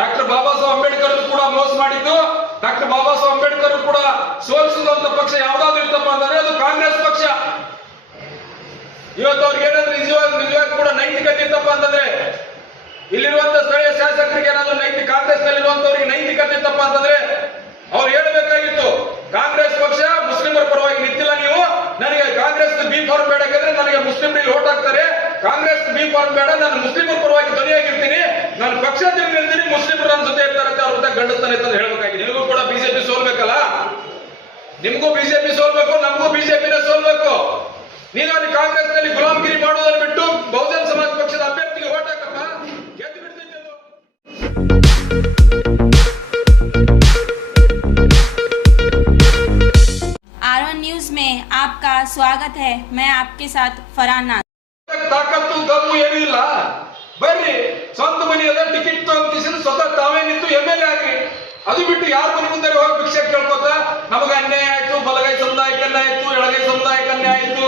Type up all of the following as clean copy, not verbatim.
Doctor Baba Saheb Ambedkar ಕೂಡ ಮೋಸ ಮಾಡಿದ್ದು, ಡಾಕ್ಟರ್ ಬಾಬಾ ಸಾಹೇಬ್ ಅಂಬೇಡ್ಕರ್ ಕೂಡ ಸೋಲಿಸಿದಂತ ಪಕ್ಷ ಯಾವ್ದಾದ್ರು ಇರ್ತಪ್ಪ ಅಂತಂದ್ರೆ ಅದು ಕಾಂಗ್ರೆಸ್ ಪಕ್ಷ. ಇವತ್ತು ಅವ್ರಿಗೆ ಏನಾದ್ರು ನಿಜವಾಗಿ ಕೂಡ ನೈತಿಕತೆ ಇತ್ತಪ್ಪ ಅಂತಂದ್ರೆ, ಇಲ್ಲಿರುವಂತ ಸ್ಥಳೀಯ ಶಾಸಕರಿಗೆ ಏನಾದ್ರು ಕಾಂಗ್ರೆಸ್ ನಲ್ಲಿರುವಂತವ್ರಿಗೆ ನೈತಿಕತೆ ಇತ್ತಪ್ಪ ಅಂತಂದ್ರೆ ಅವ್ರು ಹೇಳಬೇಕಾಗಿತ್ತು, ಕಾಂಗ್ರೆಸ್ ಪಕ್ಷ ಮುಸ್ಲಿಮರ ಪರವಾಗಿ ನಿಂತಿಲ್ಲ, ನೀವು ನನಗೆ ಕಾಂಗ್ರೆಸ್ ಬಿ ಫಾರ್ಮ್ ಬೇಡ, ಯಾಕಂದ್ರೆ ನನಗೆ ಮುಸ್ಲಿಮರಿಗೆ ಓಟ್ ಹಾಕ್ತಾರೆ, ಕಾಂಗ್ರೆಸ್ ಬಿ ಫಾರ್ಮ್ ಬೇಡ, ನಾನು ಮುಸ್ಲಿಮರ ಪರವಾಗಿ ಧ್ವನಿಯಾಗಿರ್ತೀನಿ, ನಾನು ಪಕ್ಷ ತಿರುಗಿರ್ತೀನಿ, ಮುಸ್ಲಿಮರು ನನ್ನ ಜೊತೆ ಇರ್ತಾರೆ ಅಂತ ಅವ್ರ ಜೊತೆ ಗಂಡಸ್ತಾನೆ ಅಂತ ಹೇಳ್ಬೇಕಾಗಿದೆ. ನಿಮಗೂ ಕೂಡ ಬಿಜೆಪಿ ಸೋಲ್ಬೇಕಲ್ಲ, ನಿಮ್ಗೂ ಬಿಜೆಪಿ ಸೋಲ್ಬೇಕು, ನಮಗೂ ಬಿಜೆಪಿನ ಸೋಲ್ಬೇಕು. ನೀನು ಅಲ್ಲಿ ಕಾಂಗ್ರೆಸ್ ನಲ್ಲಿ ಗುಲಾಮಗಿರಿ ಮಾಡೋದನ್ನು ಬಿಟ್ಟು ಬಹುಜನ ಸಮಾಜ ಪಕ್ಷದ ಅಭ್ಯರ್ಥಿಗೆ ಓಟ್ ಹಾಕಪ್ಪ, ಗೆದ್ದು ಬಿಡ್ತೈತೆ. आर1 न्यूज में आपका स्वागत है। मैं आपके साथ फरहान नाज। ತಾಕತ್ತು ದಮ್ಮು ಏನೂ ಇಲ್ಲ, ಬರ್ರಿ ಸ್ವಂತ ಮನೆಯದ ಟಿಕೆಟ್ ತಗೊಂಡಿಸಿದ ಸ್ವತಃ ತಾವೇ ನಿಂತು MLA ಆಗ್ರಿ. ಅದು ಬಿಟ್ಟು ಯಾರ ಮನೆ ಮುಂದೆ ಹೋಗಿ ಭಿಕ್ಷೆ ಕೇಳ್ಕೊತ ನಮಗೆ ಅನ್ಯಾಯ ಆಯ್ತು, ಬಲಗೈ ಸಮುದಾಯಕ್ಕೆ ಅನ್ಯಾಯ ಆಯ್ತು, ಎಡಗೈ ಸಮುದಾಯಕ್ಕೆ ಅನ್ಯಾಯ ಆಯ್ತು,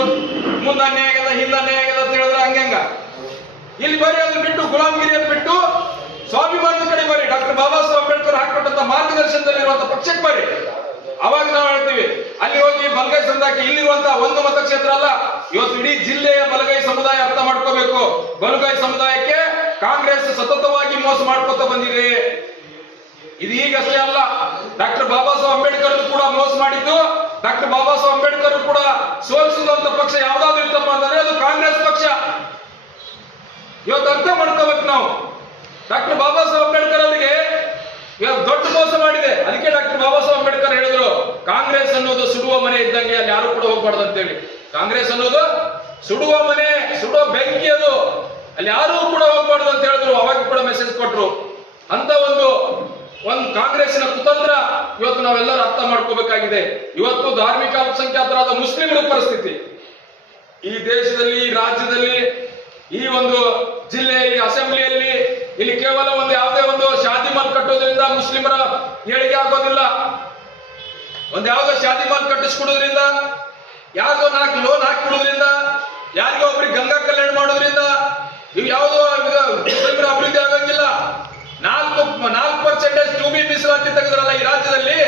ಮುಂದೆ ಅನ್ಯಾಯ ಆಗ್ಯದ, ಹಿಂದೆ ಅನ್ಯಾಯ ಆಗ್ಯದ ಅಂತ ಹೇಳಿದ್ರೆ ಹಂಗ ಇಲ್ಲಿ ಬರ್ರಿ. ಅದನ್ನ ಬಿಟ್ಟು ಗುಲಾಮಗಿರಿಯನ್ನು ಬಿಟ್ಟು ಸ್ವಾಭಿಮಾನದ ಕಡೆ ಬರ್ರಿ. ಡಾಕ್ಟರ್ ಬಾಬಾ ಸಾಹೇಬ್ ಅಂಬೇಡ್ಕರ್ ಹಾಕೊಟ್ಟಂತ ಮಾರ್ಗದರ್ಶನದಲ್ಲಿರುವಂತ ಪಕ್ಷಕ್ಕೆ ಬರ್ರಿ. ಅವಾಗ ನಾವು ಹೇಳ್ತೀವಿ, ಅಲ್ಲಿ ಹೋಗಿ ಬಲಗೈ ಸಮುದಾಯಕ್ಕೆ, ಇಲ್ಲಿರುವಂತಹ ಒಂದು ಮತಕ್ಷೇತ್ರ ಅಲ್ಲ, ಇವತ್ತು ಇಡೀ ಜಿಲ್ಲೆಯ ಬಲಗೈ ಸಮುದಾಯ ಅರ್ಥ ಮಾಡ್ಕೋಬೇಕು. ಬಲಗೈ ಸಮುದಾಯಕ್ಕೆ ಕಾಂಗ್ರೆಸ್ ಸತತವಾಗಿ ಮೋಸ ಮಾಡ್ಕೊತ ಬಂದಿದೆ. ಇದು ಈಗಷ್ಟೇ ಅಲ್ಲ, ಡಾಕ್ಟರ್ ಬಾಬಾ ಸಾಹೇಬ್ ಅಂಬೇಡ್ಕರ್ ಕೂಡ ಮೋಸ ಮಾಡಿದ್ದು, ಡಾಕ್ಟರ್ ಬಾಬಾ ಸಾಹೇಬ್ ಅಂಬೇಡ್ಕರ್ ಕೂಡ ಸೋಲಿಸಿದಂತ ಪಕ್ಷ ಯಾವ್ದಾದ್ರು ಇರ್ತಪ್ಪ ಅಂತಂದ್ರೆ ಅದು ಕಾಂಗ್ರೆಸ್ ಪಕ್ಷ. ಇವತ್ತು ಅರ್ಥ ಮಾಡ್ಕೋಬೇಕು ನಾವು. ಡಾಕ್ಟರ್ ಬಾಬಾ ಸಾಹೇಬ್ ಅಂಬೇಡ್ಕರ್ ಅವರಿಗೆ ದೊಡ್ಡ ಮೋಸ ಮಾಡಿದೆ. ಅದಕ್ಕೆ ಡಾಕ್ಟರ್ ಬಾಬಾ ಸಾಹೇಬ್ ಅಂಬೇಡ್ಕರ್ ಹೇಳಿದ್ರು, ಕಾಂಗ್ರೆಸ್ ಅನ್ನೋದು ಸುಡುವ ಮನೆ ಇದ್ದಂಗೆ, ಅಲ್ಲಿ ಯಾರು ಕೂಡ ಹೋಗ್ಬಾರ್ದು ಅಂತೇಳಿ. ಕಾಂಗ್ರೆಸ್ ಅನ್ನೋದು ಸುಡುವ ಮನೆ, ಸುಡುವ ಬೆಂಕಿ, ಅದು ಅಲ್ಲಿ ಯಾರು ಕೂಡ ಹೋಗ್ಬಾರ್ದು ಅಂತ ಹೇಳಿದ್ರು. ಅವಾಗ ಕೂಡ ಮೆಸೇಜ್ ಕೊಟ್ರು. ಅಂತ ಒಂದು ಕಾಂಗ್ರೆಸ್ಸಿನ ಕುತಂತ್ರ ಇವತ್ತು ನಾವೆಲ್ಲರೂ ಅರ್ಥ ಮಾಡ್ಕೋಬೇಕಾಗಿದೆ. ಇವತ್ತು ಧಾರ್ಮಿಕ ಅಲ್ಪಸಂಖ್ಯಾತರಾದ ಮುಸ್ಲಿಮರ ಪರಿಸ್ಥಿತಿ ಈ ದೇಶದಲ್ಲಿ, ಈ ರಾಜ್ಯದಲ್ಲಿ, ಈ ಒಂದು ಜಿಲ್ಲೆಯಲ್ಲಿ, ಅಸೆಂಬ್ಲಿಯಲ್ಲಿ, ಇಲ್ಲಿ ಕೇವಲ ಒಂದು ಯಾವುದೇ ಒಂದು ಶಾದಿ ಮಾಲ್ ಕಟ್ಟೋದ್ರಿಂದ ಮುಸ್ಲಿಮರ ಏಳಿಗೆ ಆಗೋದಿಲ್ಲ. ಒಂದು ಯಾವುದೋ ಶಾದಿ ಮಾಲ್ ಕಟ್ಟಿಸ್ಕೊಡೋದ್ರಿಂದ, ಯಾವ್ದೋ 4 ಲೋನ್ ಹಾಕಿಬಿಡೋದ್ರಿಂದ, ಯಾರಿಗೋ ಒಬ್ರಿಗೆ ಗಂಗಾ ಕಲ್ಯಾಣ ಮಾಡೋದ್ರಿಂದ ಇವು ಯಾವುದೋ ಮುಸ್ಲಿಮರ ಅಭಿವೃದ್ಧಿ ಆಗಂಗಿಲ್ಲ. 4% 2B ಮೀಸಲಾತಿ ತೆಗೆದ್ರಲ್ಲ ಈ ರಾಜ್ಯದಲ್ಲಿ.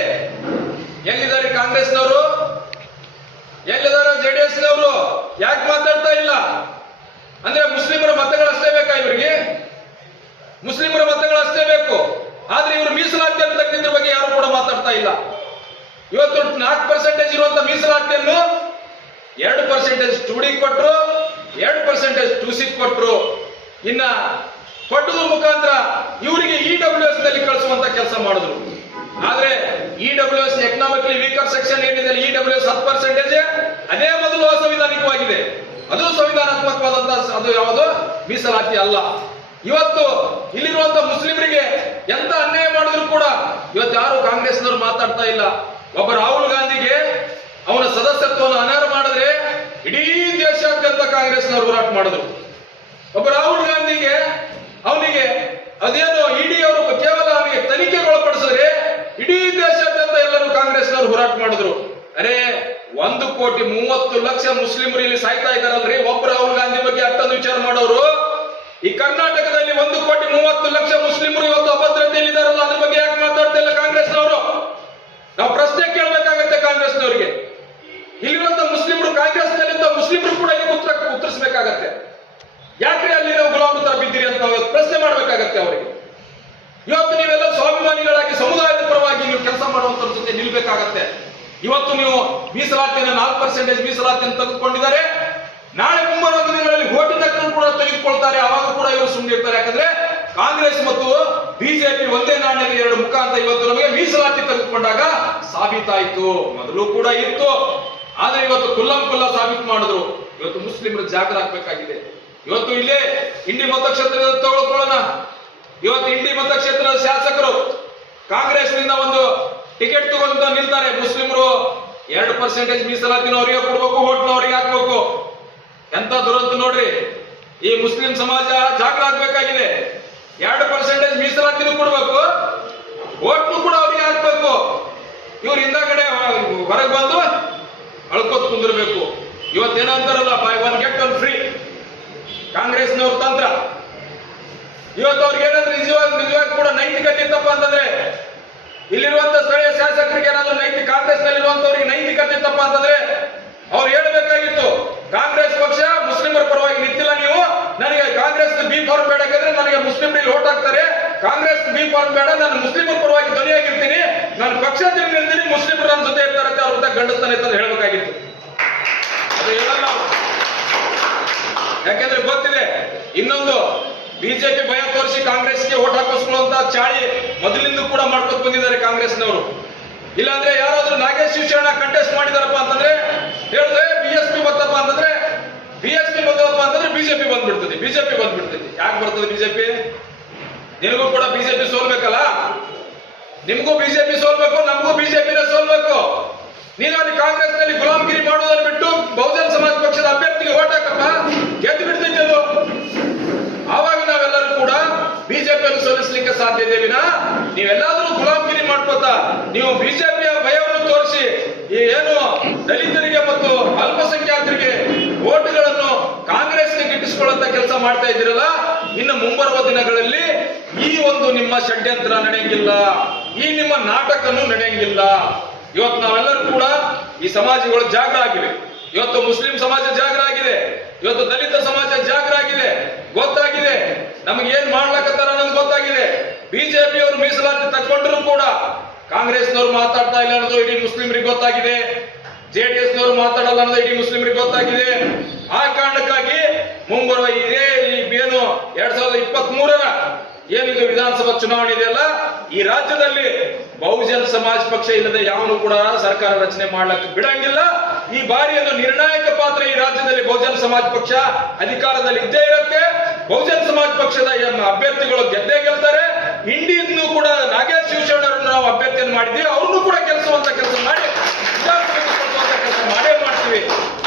ಎಲ್ಲಿದ್ದಾರೆ ಕಾಂಗ್ರೆಸ್ನವರು, ಎಲ್ಲಿದ್ದಾರೆ JDS ನವರು? ಯಾಕೆ ಮಾತಾಡ್ತಾ ಇಲ್ಲ? ಅಂದ್ರೆ ಮುಸ್ಲಿಮರ ಮತಗಳಷ್ಟೇ ಬೇಕಾ ಇವರಿಗೆ? ಮುಸ್ಲಿಮರ ಮತಗಳಷ್ಟೇ ಬೇಕು. ಆದ್ರೆ ಇವರು ಮೀಸಲಾತಿ ಅಂತ ತೆಗೆದಿದ್ರ ಬಗ್ಗೆ ಯಾರು ಕೂಡ ಮಾತಾಡ್ತಾ ಇಲ್ಲ. ಇವತ್ತು 4% ಇರುವಂತ ಮೀಸಲಾತಿಯನ್ನು 2% 2D ಕೊಟ್ರು, 2% 2C ಕೊಟ್ರು. ಇನ್ನ ಕೊಟ್ಟದ ಮುಖಾಂತರ ಇವರಿಗೆ EWS ನಲ್ಲಿ ಕಳಿಸುವಂತ ಕೆಲಸ ಮಾಡಿದ್ರು. ಆದ್ರೆ EWS ಎಕನಾಮಿಕಲಿ ವೀಕರ್ ಸೆಕ್ಷನ್ ಏನಿದೆ, EWS 10%, ಅದೇ ಮೊದಲು ಅಸಂವಿಧಾನಿಕವಾಗಿದೆ. ಅದು ಸಂವಿಧಾನಾತ್ಮಕವಾದಂತ ಅದು ಯಾವುದು ಮೀಸಲಾತಿ ಅಲ್ಲ. ಇವತ್ತು ಇಲ್ಲಿರುವಂತ ಮುಸ್ಲಿಮರಿಗೆ ಎಂತ ಅನ್ಯಾಯ ಮಾಡಿದ್ರು ಕೂಡ ಇವತ್ತು ಯಾರು ಕಾಂಗ್ರೆಸ್ನವರು ಮಾತಾಡ್ತಾ ಇಲ್ಲ. ಒಬ್ಬ ರಾಹುಲ್ ಗಾಂಧಿಗೆ ಅವನ ಸದಸ್ಯತ್ವವನ್ನು ಅನರ್ಹ ಮಾಡಿದ್ರೆ ಇಡೀ ದೇಶಾದ್ಯಂತ ಕಾಂಗ್ರೆಸ್ನವರು ಹೋರಾಟ ಮಾಡಿದ್ರು. ಒಬ್ಬ ರಾಹುಲ್ ಗಾಂಧಿಗೆ ಅವನಿಗೆ ಅದೇನು ಇಡಿ ಅವರು ಕೇವಲ ಅವನಿಗೆ ತನಿಖೆಗೊಳಪಡಿಸಿದ್ರೆ ಇಡೀ ದೇಶಾದ್ಯಂತ ಎಲ್ಲರೂ ಕಾಂಗ್ರೆಸ್ನವರು ಹೋರಾಟ ಮಾಡಿದ್ರು. ಅರೆ 1,30,00,000 ಮುಸ್ಲಿಮರು ಇಲ್ಲಿ ಸಾಯ್ತಾ ಇದ್ದಾರಲ್ರಿ. ಒಬ್ಬ ರಾಹುಲ್ ಗಾಂಧಿ ಬಗ್ಗೆ ಅಷ್ಟೊಂದು ವಿಚಾರ ಮಾಡೋರು ಈ ಕರ್ನಾಟಕದಲ್ಲಿ 1,30,00,000 ಮುಸ್ಲಿಮರು ಇವತ್ತು ಅಭದ್ರತೆಯಲ್ಲಿ ಇದ್ದಾರಲ್ಲ, ಅದ್ರ ಬಗ್ಗೆ ಯಾಕೆ ಮಾತಾಡ್ತಾ ಇಲ್ಲ ಕಾಂಗ್ರೆಸ್ನವರು? ನಾವು ಪ್ರಶ್ನೆ ಕೇಳಬೇಕಾಗತ್ತೆ ಕಾಂಗ್ರೆಸ್ನವರಿಗೆ. ಇಲ್ಲಿರುವಂತ ಮುಸ್ಲಿಮರು, ಕಾಂಗ್ರೆಸ್ನಲ್ಲಿದ್ದ ಮುಸ್ಲಿಮರು ಕೂಡ ಇಲ್ಲಿ ಉತ್ತರಿಸಬೇಕಾಗತ್ತೆ. ಯಾಕ್ರಿ ಅಲ್ಲಿ ನಾವು ಗುಲಾಮರ ತರ ಬಿದ್ದೀರಿ ಅಂತ ನಾವು ಪ್ರಶ್ನೆ ಮಾಡ್ಬೇಕಾಗತ್ತೆ ಅವರಿಗೆ. ಇವತ್ತು ನೀವೆಲ್ಲ ಸ್ವಾಭಿಮಾನಿಗಳಾಗಿ ಸಮುದಾಯದ ಪರವಾಗಿ ನೀವು ಕೆಲಸ ಮಾಡುವಂತರ ಜೊತೆ ನಿಲ್ಬೇಕಾಗತ್ತೆ. ಇವತ್ತು ನೀವು ಮೀಸಲಾತಿಯನ್ನು 4% ಮೀಸಲಾತಿಯನ್ನು ತೆಗೆದುಕೊಂಡಿದ್ದಾರೆ. ನಾಳೆ ಮುಂಬರುವ ದಿನಗಳಲ್ಲಿ ಓಟಿನ ಕೂಡ ತೆಗೆದುಕೊಳ್ತಾರೆ. ಅವಾಗ ಕೂಡ ಇವರು ಸುಮ್ಮನಿರ್ತಾರೆ. ಯಾಕಂದ್ರೆ ಕಾಂಗ್ರೆಸ್ ಮತ್ತು ಬಿಜೆಪಿ ಒಂದೇ ನಾಣ್ಯದ 2 ಮುಖ ಅಂತ ಇವತ್ತು ನಮಗೆ ಮೀಸಲಾತಿ ತೆಗೆದುಕೊಂಡಾಗ ಸಾಬೀತಾಯಿತು. ಮೊದಲು ಕೂಡ ಇತ್ತು, ಆದ್ರೆ ಇವತ್ತು ಕುಲ್ಲ ಸಾಬೀತು ಮಾಡಿದ್ರು. ಇವತ್ತು ಮುಸ್ಲಿಮರು ಜಾಗೃತ ಆಗ್ಬೇಕಾಗಿದೆ. ಇವತ್ತು ಇಲ್ಲೇ ಇಂಡಿ ಮತಕ್ಷೇತ್ರದ ತಗೊಳ್ಕೊಳ್ಳೋಣ. ಇವತ್ತು ಇಂಡಿ ಮತಕ್ಷೇತ್ರದ ಶಾಸಕರು ಕಾಂಗ್ರೆಸ್ನಿಂದ ಒಂದು ಟಿಕೆಟ್ ತಗೊಂಡು ನಿಲ್ತಾರೆ. ಮುಸ್ಲಿಮರು 2% ಮೀಸಲಾತಿನ ಅವರಿಗೆ ಕೊಡ್ಬೇಕು, ಓಟ್ನ ಅವರಿಗೆ ಹಾಕ್ಬೇಕು. ಎಂತ ದುರಂತ ನೋಡ್ರಿ. ಈ ಮುಸ್ಲಿಂ ಸಮಾಜ ಜಾಗೃತ ಆಗ್ಬೇಕಾಗಿದೆ. 2% ಮೀಸಲಾತಿನೂ ಕೊಡ್ಬೇಕು, ಓಟ್ನು ಕೂಡ ಅವರಿಗೆ ಹಾಕ್ಬೇಕು. ಇವ್ರು ಹಿಂದಗಡೆ ಹೊರಗೆ ಬಂದು ಅಳ್ಕೋತ್ ಕುಂದಿರ್ಬೇಕು. ಇವತ್ತೇನಂತಾರಲ್ಲ, ಬೈ 1 get 1 ಫ್ರೀ ಕಾಂಗ್ರೆಸ್ನವ್ರ ತಂತ್ರ. ಇವತ್ತು ಅವ್ರಿಗೆ ಏನಾದ್ರೂ ನಿಜವಾಗಿ ಕೂಡ ನೈತಿಕತೆ ಇಲ್ಲಿರುವಂತ ಸ್ಥಳೀಯ ಶಾಸಕರಿಗೆ ಏನಾದ್ರೂ ಕಾಂಗ್ರೆಸ್ ನಲ್ಲಿರುವಂತವರಿಗೆ ನೈತಿಕತೆ ಇತ್ತಪ್ಪ ಅಂತಂದ್ರೆ ಅವ್ರು ಹೇಳ್ಬೇಕಾಗಿತ್ತು, ಕಾಂಗ್ರೆಸ್ ಪಕ್ಷ ಮುಸ್ಲಿಮರ ಪರವಾಗಿ ನಿಂತಿಲ್ಲ, ನೀವು ನನಗೆ ಕಾಂಗ್ರೆಸ್ ಬಿ ಫಾರ್ಮ್ ಬೇಡ, ಯಾಕಂದ್ರೆ ನನಗೆ ಮುಸ್ಲಿಮರಿಗೆ ಓಟ್ ಹಾಕ್ತಾರೆ, ಕಾಂಗ್ರೆಸ್ ಬಿ ಫಾರ್ಮ್ ಬೇಡ, ನಾನು ಮುಸ್ಲಿಮರ ಪರವಾಗಿ ಧ್ವನಿಯಾಗಿರ್ತೀನಿ, ನಾನು ಪಕ್ಷ ತಿರುಗಿರ್ತೀನಿ, ಮುಸ್ಲಿಮರು ನನ್ನ ಜೊತೆ ಇರ್ತಾರಂತೆ ಅವ್ರ ಜೊತೆ ಗಂಡಸ್ತಾನೆ ಅಂತ ಹೇಳ್ಬೇಕಾಗಿತ್ತು. ಅದು ಹೇಳಲ್ಲ ಅವ್ರು. ಯಾಕೆಂದ್ರೆ ಗೊತ್ತಿದೆ, ಇನ್ನೊಂದು ಬಿಜೆಪಿ ಭಯ ತೋರಿಸಿ ಕಾಂಗ್ರೆಸ್ಗೆ ಓಟ್ ಹಾಕಿಸ್ಕೊಳ್ಳುವಂತ ಚಾಳಿ ಮೊದಲಿಂದ ಕೂಡ ಮಾಡ್ಕೊತ ಬಂದಿದ್ದಾರೆ ಕಾಂಗ್ರೆಸ್ನವರು. ಇಲ್ಲಾಂದ್ರೆ ಯಾರಾದ್ರೂ ನಾಗೇಶ್ ಶಿವಶರಣ ಕಂಟೆಸ್ಟ್ ಮಾಡಿದಾರಪ್ಪ ಅಂತಂದ್ರೆ ಹೇಳಿದ್ರೆ ಬಿಎಸ್ಪಿ ಬರ್ತಪ್ಪ ಅಂತಂದ್ರೆ ಬಿಜೆಪಿ ಬಂದ್ಬಿಡ್ತದೆ. ಯಾಕೆ ಬರ್ತದೆ ಬಿಜೆಪಿ? ನಿನಗೂ ಕೂಡ ಬಿಜೆಪಿ ಸೋಲ್ಬೇಕಲ್ಲ, ನಿಮ್ಗೂ ಬಿಜೆಪಿ ಸೋಲ್ಬೇಕು, ನಮಗೂ ಬಿಜೆಪಿನ ಸೋಲ್ಬೇಕು. ನೀನು ಅಲ್ಲಿ ಕಾಂಗ್ರೆಸ್ ನಲ್ಲಿ ಗುಲಾಮಗಿರಿ ಮಾಡೋದನ್ನು ಬಿಟ್ಟು ಬಹುಜನ ಸಮಾಜ ಪಕ್ಷದ ಅಭ್ಯರ್ಥಿಗೆ ಓಟ್ ಹಾಕಪ್ಪ, ಗೆದ್ದು ಬಿಡ್ತೈತೆ ಅದು. ಆವಾಗ ನಾವೆಲ್ಲರೂ ಕೂಡ ಬಿಜೆಪಿಯನ್ನು ಸೋಲಿಸಲಿಕ್ಕೆ ಸಾಧ್ಯ ಇದೆ ವಿನ ನೀವೆಲ್ಲಾದ್ರೂ ಗುಲಾಮಗಿರಿ ಮಾಡ್ಕೋತಾ ನೀವು ಬಿಜೆಪಿಯ ಭಯವನ್ನು ತೋರಿಸಿ ಈ ಏನು ದಲಿತರಿಗೆ ಮತ್ತು ಅಲ್ಪಸಂಖ್ಯಾತರಿಗೆ ಓಟ್ಗಳನ್ನು ಕಾಂಗ್ರೆಸ್ಗೆ ಗಿಟ್ಟಿಸಿಕೊಳ್ಳುವಂತ ಕೆಲಸ ಮಾಡ್ತಾ ಇದ್ದೀರಲ್ಲ, ಇನ್ನು ಮುಂಬರುವ ದಿನಗಳಲ್ಲಿ ಈ ಒಂದು ನಿಮ್ಮ ಷಡ್ಯಂತ್ರ ನಡೆಯಂಗಿಲ್ಲ, ಈ ನಿಮ್ಮ ನಾಟಕನು ನಡೆಯಂಗಿಲ್ಲ. ಇವತ್ತು ನಾವೆಲ್ಲರೂ ಕೂಡ ಈ ಸಮಾಜಗಳು ಜಾಗೃತ ಆಗಿವೆ. ಇವತ್ತು ಮುಸ್ಲಿಂ ಸಮಾಜ ಜಾಗೃತ ಆಗಿದೆ, ಇವತ್ತು ದಲಿತ ಸಮಾಜ ಜಾಗೃತ ಆಗಿದೆ, ಗೊತ್ತಾಗಿದೆ ನಮಗೆ ಏನ್ ಮಾಡ್ಲಕತ್ತಾರ ಅನ್ನೋದು ಗೊತ್ತಾಗಿದೆ. ಬಿಜೆಪಿ ಅವರು ಮೀಸಲಾತಿ ತಗೊಂಡ್ರು ಕೂಡ ಕಾಂಗ್ರೆಸ್ನವ್ರು ಮಾತಾಡ್ತಾ ಇಲ್ಲ ಅನ್ನೋದು ಇಡೀ ಮುಸ್ಲಿಮರಿಗೆ ಗೊತ್ತಾಗಿದೆ, ಜೆಡಿಎಸ್ ನವರು ಮಾತಾಡಲ್ಲ ಅನ್ನೋದು ಇಡೀ ಮುಸ್ಲಿಮರಿಗೆ ಗೊತ್ತಾಗಿದೆ. ಆ ಕಾರಣಕ್ಕಾಗಿ ಮುಂಬರುವ ಇದೇ ಏನು 2023ರ ಏನಿದು ವಿಧಾನಸಭಾ ಚುನಾವಣೆ ಇದೆಯಲ್ಲ, ಈ ರಾಜ್ಯದಲ್ಲಿ ಬಹುಜನ ಸಮಾಜ ಪಕ್ಷ ಇಲ್ಲದೆ ಯಾವನು ಕೂಡ ಸರ್ಕಾರ ರಚನೆ ಮಾಡ್ಲಿಕ್ಕೆ ಬಿಡಂಗಿಲ್ಲ. ಈ ಬಾರಿಯನ್ನು ನಿರ್ಣಾಯಕ ಪಾತ್ರ ಈ ರಾಜ್ಯದಲ್ಲಿ ಬಹುಜನ ಸಮಾಜ ಪಕ್ಷ ಅಧಿಕಾರದಲ್ಲಿ ಇದ್ದೇ ಇರುತ್ತೆ. ಬಹುಜನ ಸಮಾಜ ಪಕ್ಷದ ಅಭ್ಯರ್ಥಿಗಳು ಗೆದ್ದೇ ಗೆಲ್ತಾರೆ. ಇಂಡಿಯನ್ನು ಕೂಡ ನಾಗೇಶ್ ಶಿವಶರಣರನ್ನು ನಾವು ಅಭ್ಯರ್ಥಿಯನ್ನು ಮಾಡಿದ್ವಿ, ಅವ್ರನ್ನೂ ಕೂಡ ಕೆಲಸ ಮಾಡಿ ಮಾಡೇ ಮಾಡ್ತೀವಿ.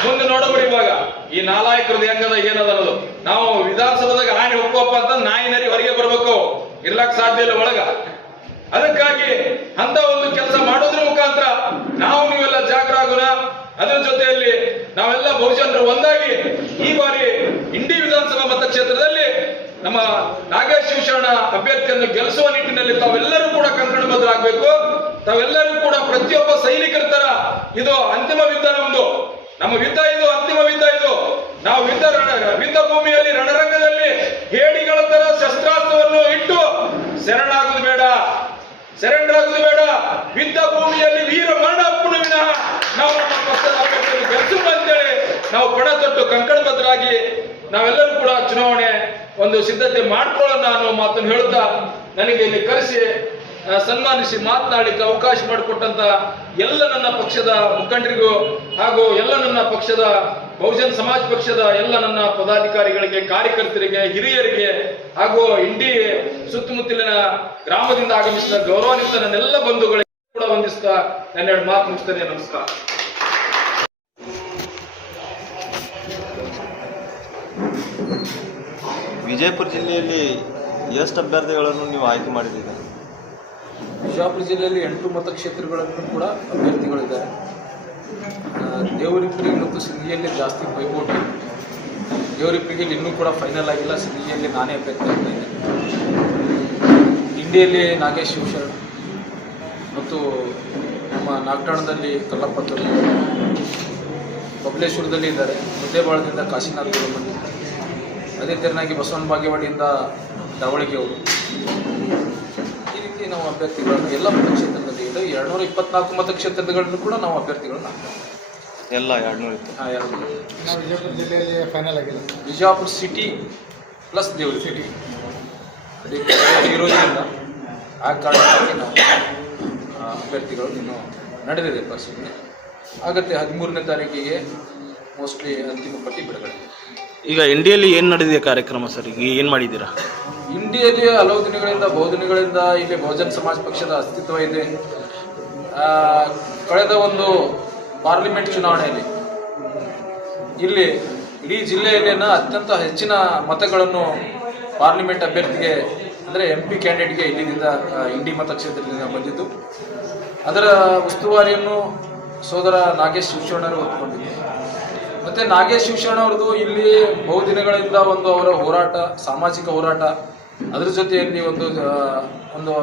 ಮುಂದೆ ನೋಡೋರು ಇವಾಗ ಈ ನಾಲಾಯಕರದ್ದು ಹೆಂಗದ ಏನದ ಅನ್ನೋದು. ನಾವು ವಿಧಾನಸಭಾದಾಗ ಆನೆ ಹೋಗ್ಕೋಪ್ಪ ಅಂತ ನಾಯಿ ನರಿ ಹೊರಗೆ ಬರ್ಬೇಕು, ಇರ್ಲಕ್ ಸಾಧ್ಯ ಇಲ್ಲ ಒಳಗ. ಅದಕ್ಕಾಗಿ ಅಂತ ಒಂದು ಕೆಲಸ ಮಾಡೋದ್ರ ಮುಖಾಂತರ ನಾವು ನೀವೆಲ್ಲ ಜಾಗೃತ ಆಗೋಣ. ಅದರ ಜೊತೆಯಲ್ಲಿ ನಾವೆಲ್ಲ ಬಹುಜನರು ಒಂದಾಗಿ ಈ ಬಾರಿ ಇಂಡಿ ವಿಧಾನಸಭಾ ಮತಕ್ಷೇತ್ರದಲ್ಲಿ ನಮ್ಮ ನಾಗೇಶ್ ಶಿವಶರಣ ಅಭ್ಯರ್ಥಿಯನ್ನು ಗೆಲ್ಲಿಸುವ ನಿಟ್ಟಿನಲ್ಲಿ ತಾವೆಲ್ಲರೂ ಕೂಡ ಕಂಕಣಬದ್ಧರಾಗಬೇಕು. ತಾವೆಲ್ಲರೂ ಕೂಡ ಪ್ರತಿಯೊಬ್ಬ ಸೈನಿಕರ ತರ ಇದು ಅಂತಿಮ ಯುದ್ಧ ನಮ್ದು, ನಮ್ಮ ಯುದ್ಧ ಇದು, ಅಂತಿಮ ಯುದ್ಧ ಇದು. ನಾವು ಯುದ್ಧ ಭೂಮಿಯಲ್ಲಿ ರಣರಂಗದಲ್ಲಿ ಹೇಡಿಗಳ ತರ ಶಸ್ತ್ರಾಸ್ತ್ರವನ್ನು ಇಟ್ಟು ಶರಣಾಗುವುದು ಬೇಡ, ಯುದ್ಧ ಭೂಮಿಯಲ್ಲಿ ವೀರ ಮರಣ ಅಪ್ಪುನ ವಿನಃ ನಾವು ನಮ್ಮ ಪಕ್ಷದ ಅಭ್ಯರ್ಥಿಯನ್ನು ಗೆಲ್ಲಿಸು ಅಂತೇಳಿ ನಾವು ಪಣ ತೊಟ್ಟು ಕಂಕಣಬದ್ಧರಾಗಿ ನಾವೆಲ್ಲರೂ ಕೂಡ ಚುನಾವಣೆ ಒಂದು ಸಿದ್ಧತೆ ಮಾಡ್ಕೊಳ್ಳೋಣ ಅನ್ನೋ ಮಾತನ್ನು ಹೇಳುತ್ತಾ, ನನಗೆ ಇಲ್ಲಿ ಕರೆಸಿ ಸನ್ಮಾನಿಸಿ ಮಾತನಾಡಲಿಕ್ಕೆ ಅವಕಾಶ ಮಾಡಿಕೊಟ್ಟಂತ ಎಲ್ಲ ನನ್ನ ಪಕ್ಷದ ಮುಖಂಡರಿಗೂ ಹಾಗೂ ಎಲ್ಲ ನನ್ನ ಪಕ್ಷದ ಬಹುಜನ ಸಮಾಜ ಪಕ್ಷದ ಎಲ್ಲ ನನ್ನ ಪದಾಧಿಕಾರಿಗಳಿಗೆ, ಕಾರ್ಯಕರ್ತರಿಗೆ, ಹಿರಿಯರಿಗೆ ಹಾಗೂ ಇಂಡಿ ಸುತ್ತಮುತ್ತಲಿನ ಗ್ರಾಮದಿಂದ ಆಗಮಿಸಿದ ಗೌರವಾನ್ವಿತ ನನ್ನೆಲ್ಲ ಬಂಧುಗಳಿಗೆ ಕೂಡ ವಂದಿಸ್ತಾ ನನ್ನೆರಡು ಮಾತು ಮುಗಿಸ್ತೇನೆ. ನಮಸ್ಕಾರ. ವಿಜಯಪುರ ಜಿಲ್ಲೆಯಲ್ಲಿ ಎಷ್ಟು ಅಭ್ಯರ್ಥಿಗಳನ್ನು ನೀವು ಆಯ್ಕೆ ಮಾಡಿದ್ದೀರಿ? ಬಿಜಾಪುರ ಜಿಲ್ಲೆಯಲ್ಲಿ 8 ಮತಕ್ಷೇತ್ರಗಳನ್ನು ಕೂಡ ಅಭ್ಯರ್ಥಿಗಳಿದ್ದಾರೆ. ದೇವರಿಪ್ಪರಿಗೆ ಮತ್ತು ಸಿಂಧಿಯಲ್ಲಿ ಜಾಸ್ತಿ ಪೈಪೋಟಿ. ದೇವರಿಪ್ಪರಿಗೆ ಇನ್ನೂ ಕೂಡ ಫೈನಲ್ ಆಗಿಲ್ಲ. ಸಿಂಧಿಯಲ್ಲಿ ನಾನೇ ಅಭ್ಯರ್ಥಿ ಆಗ್ತಾ ಇದ್ದೇನೆ. ಇಂಡಿಯಲ್ಲಿ ನಾಗೇಶ್ ಶಿವಶರಣ ಮತ್ತು ನಮ್ಮ ನಾಗಠಾಣದಲ್ಲಿ ಕಲ್ಲಪ್ಪತ್ತೂರು, ಬಬಲೇಶ್ವರದಲ್ಲಿ ಇದ್ದಾರೆ. ಮುದ್ದೇಬಾಳದಿಂದ ಕಾಶಿನಾಥ್ ಗೋಳಮಂಡಿ, ಅದೇ ತೆರನಾಗಿ ಬಸವನ ಬಾಗೇವಾಡಿಯಿಂದ ದಾವಳಿಗೆಯವರು. ಈ ರೀತಿ ನಾವು ಅಭ್ಯರ್ಥಿಗಳನ್ನು ಎಲ್ಲ ಮತಕ್ಷೇತ್ರದಲ್ಲಿ ಇದೆ. 224 ಮತಕ್ಷೇತ್ರಗಳನ್ನು ಕೂಡ ನಾವು ಅಭ್ಯರ್ಥಿಗಳನ್ನ ಎಲ್ಲ 220. ವಿಜಯಪುರ ಜಿಲ್ಲೆಯಲ್ಲಿ ಫೈನಲ್ ಆಗಿಲ್ಲ. ಬಿಜಾಪುರ ಸಿಟಿ ಪ್ಲಸ್ ದೇವರಿ ಸಿಟಿ ಅದಕ್ಕೆ ಇರೋದ್ರಿಂದ ಆ ಕಾರಣಕ್ಕಾಗಿ ನಾವು ಅಭ್ಯರ್ಥಿಗಳು ಇನ್ನೂ ನಡೆದಿದೆ ಪರಿಶೀಲನೆ ಆಗತ್ತೆ. 13ನೇ ತಾರೀಕಿಗೆ ಮೋಸ್ಟ್ಲಿ ಅಂತಿಮ ಪಟ್ಟಿ ಬಿಡುಗಡೆ. ಈಗ ಇಂಡಿಯಲ್ಲಿ ಏನು ನಡೆದಿದೆ ಕಾರ್ಯಕ್ರಮ ಸರ್? ಈಗ ಏನು ಮಾಡಿದ್ದೀರಾ? ಇಂಡಿಯಲ್ಲಿ ಹಲವು ದಿನಗಳಿಂದ ಬಹುದಿನಗಳಿಂದ ಇಲ್ಲಿ ಬಹುಜನ ಸಮಾಜ ಪಕ್ಷದ ಅಸ್ತಿತ್ವ ಇದೆ. ಕಳೆದ ಒಂದು ಪಾರ್ಲಿಮೆಂಟ್ ಚುನಾವಣೆಯಲ್ಲಿ ಇಲ್ಲಿ ಇಡೀ ಜಿಲ್ಲೆಯಲ್ಲಿನ ಅತ್ಯಂತ ಹೆಚ್ಚಿನ ಮತಗಳನ್ನು ಪಾರ್ಲಿಮೆಂಟ್ ಅಭ್ಯರ್ಥಿಗೆ ಅಂದರೆ MP ಕ್ಯಾಂಡಿಡೇಟ್ಗೆ ಇಲ್ಲಿಂದ ಇಂಡಿ ಮತಕ್ಷೇತ್ರದಿಂದ ಬಂದಿದ್ದು. ಅದರ ಉಸ್ತುವಾರಿಯನ್ನು ಸೋದರ ನಾಗೇಶ್ ಶಿವಶರಣರು ಹೊತ್ತುಕೊಂಡಿದ್ದು. ಮತ್ತು ನಾಗೇಶ್ ಶಿವಶರಣ ಅವ್ರದ್ದು ಇಲ್ಲಿ ಬಹುದಿನಗಳಿಂದ ಒಂದು ಅವರ ಹೋರಾಟ, ಸಾಮಾಜಿಕ ಹೋರಾಟ ಅದರ ಜೊತೆಯಲ್ಲಿ ಒಂದು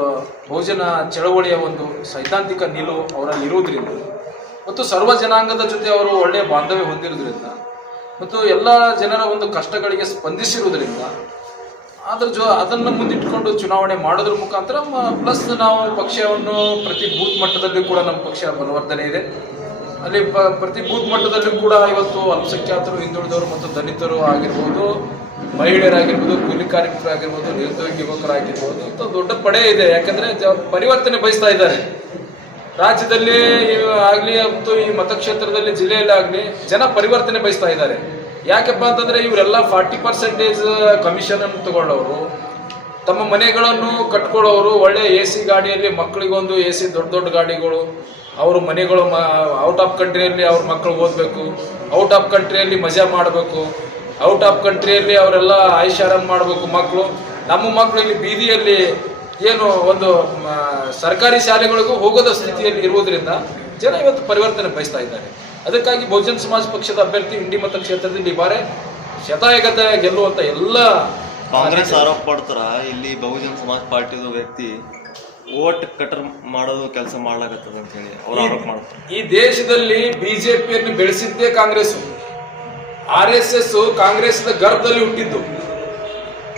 ಬಹುಜನ ಚಳವಳಿಯ ಒಂದು ಸೈದ್ಧಾಂತಿಕ ನಿಲುವು ಅವರಲ್ಲಿ ಇರುವುದರಿಂದ ಮತ್ತು ಸರ್ವ ಜನಾಂಗದ ಜೊತೆ ಅವರು ಒಳ್ಳೆಯ ಬಾಂಧವ್ಯ ಹೊಂದಿರುವುದರಿಂದ ಮತ್ತು ಎಲ್ಲ ಜನರ ಒಂದು ಕಷ್ಟಗಳಿಗೆ ಸ್ಪಂದಿಸಿರುವುದರಿಂದ ಅದನ್ನು ಮುಂದಿಟ್ಟುಕೊಂಡು ಚುನಾವಣೆ ಮಾಡೋದ್ರ ಮುಖಾಂತರ ಪ್ಲಸ್ ನಾವು ಪಕ್ಷವನ್ನು ಪ್ರತಿ ಬೂತ್ ಮಟ್ಟದಲ್ಲಿ ಕೂಡ ನಮ್ಮ ಪಕ್ಷ ಬಲವರ್ಧನೆ ಇದೆ. ಅಲ್ಲಿ ಪ್ರತಿ ಬೂತ್ ಮಟ್ಟದಲ್ಲೂ ಕೂಡ ಇವತ್ತು ಅಲ್ಪಸಂಖ್ಯಾತರು, ಹಿಂದುಳಿದವರು ಮತ್ತು ದಲಿತರು ಆಗಿರ್ಬೋದು, ಮಹಿಳೆಯರಾಗಿರ್ಬೋದು, ಕೂಲಿ ಕಾರ್ಮಿಕರು ಆಗಿರ್ಬೋದು, ನಿರುದ್ಯೋಗಿ ಯುವಕರಾಗಿರ್ಬೋದು ಇಂಥ ದೊಡ್ಡ ಪಡೆ ಇದೆ. ಯಾಕಂದ್ರೆ ಪರಿವರ್ತನೆ ಬಯಸ್ತಾ ಇದ್ದಾರೆ ರಾಜ್ಯದಲ್ಲಿ ಆಗ್ಲಿ ಮತ್ತು ಈ ಮತಕ್ಷೇತ್ರದಲ್ಲಿ ಜಿಲ್ಲೆಯಲ್ಲಿ ಆಗ್ಲಿ ಜನ ಪರಿವರ್ತನೆ ಬಯಸ್ತಾ ಇದ್ದಾರೆ. ಯಾಕಪ್ಪ ಅಂತಂದ್ರೆ ಇವರೆಲ್ಲ 40% ಕಮಿಷನ್ ಅನ್ನು ತಗೊಳ್ಳೋರು, ತಮ್ಮ ಮನೆಗಳನ್ನು ಕಟ್ಕೊಳ್ಳೋರು, ಒಳ್ಳೆ AC ಗಾಡಿಯಲ್ಲಿ ಮಕ್ಕಳಿಗೊಂದು AC ದೊಡ್ಡ ಗಾಡಿಗಳು, ಅವ್ರ ಮನೆಗಳು ಔಟ್ ಆಫ್ ಕಂಟ್ರಿಯಲ್ಲಿ ಅವ್ರ ಮಕ್ಕಳು ಓದಬೇಕು, ಔಟ್ ಆಫ್ ಕಂಟ್ರಿಯಲ್ಲಿ ಮಜಾ ಮಾಡಬೇಕು, ಔಟ್ ಆಫ್ ಕಂಟ್ರಿಯಲ್ಲಿ ಅವರೆಲ್ಲ ಆರಾಮ್ ಮಾಡಬೇಕು ಮಕ್ಕಳು. ನಮ್ಮ ಮಕ್ಕಳು ಇಲ್ಲಿ ಬೀದಿಯಲ್ಲಿ ಏನು ಒಂದು ಸರ್ಕಾರಿ ಶಾಲೆಗಳಿಗೂ ಹೋಗೋದ ಸ್ಥಿತಿಯಲ್ಲಿ ಇರುವುದರಿಂದ ಜನ ಇವತ್ತು ಪರಿವರ್ತನೆ ಬಯಸ್ತಾ ಇದ್ದಾರೆ. ಅದಕ್ಕಾಗಿ ಬಹುಜನ ಸಮಾಜ ಪಕ್ಷದ ಅಭ್ಯರ್ಥಿ ಇಂಡಿ ಮತಕ್ಷೇತ್ರದಲ್ಲಿ ಈ ಬಾರಿ ಶತಾಯಗತ ಗೆಲ್ಲುವಂತ ಎಲ್ಲ ಕಾಂಗ್ರೆಸ್ ಆರೋಪ ಮಾಡ್ತಾರ ಇಲ್ಲಿ ಬಹುಜನ ಸಮಾಜ ಪಾರ್ಟಿದ ವ್ಯಕ್ತಿ ಓಟ್ ಕಟರ್ ಮಾಡೋದು ಕೆಲಸ ಮಾಡ್ಲಾಗತ್ತದ ಅಂತ ಹೇಳಿ ಅವ್ರು ಆರೋಪ ಮಾಡ್ತಾರೆ. ಈ ದೇಶದಲ್ಲಿ ಬಿಜೆಪಿಯನ್ನು ಬೆಳೆಸಿದ್ದೇ ಕಾಂಗ್ರೆಸ್. RSS ಕಾಂಗ್ರೆಸ್ನ ಗರ್ಭದಲ್ಲಿ ಹುಟ್ಟಿದ್ದು.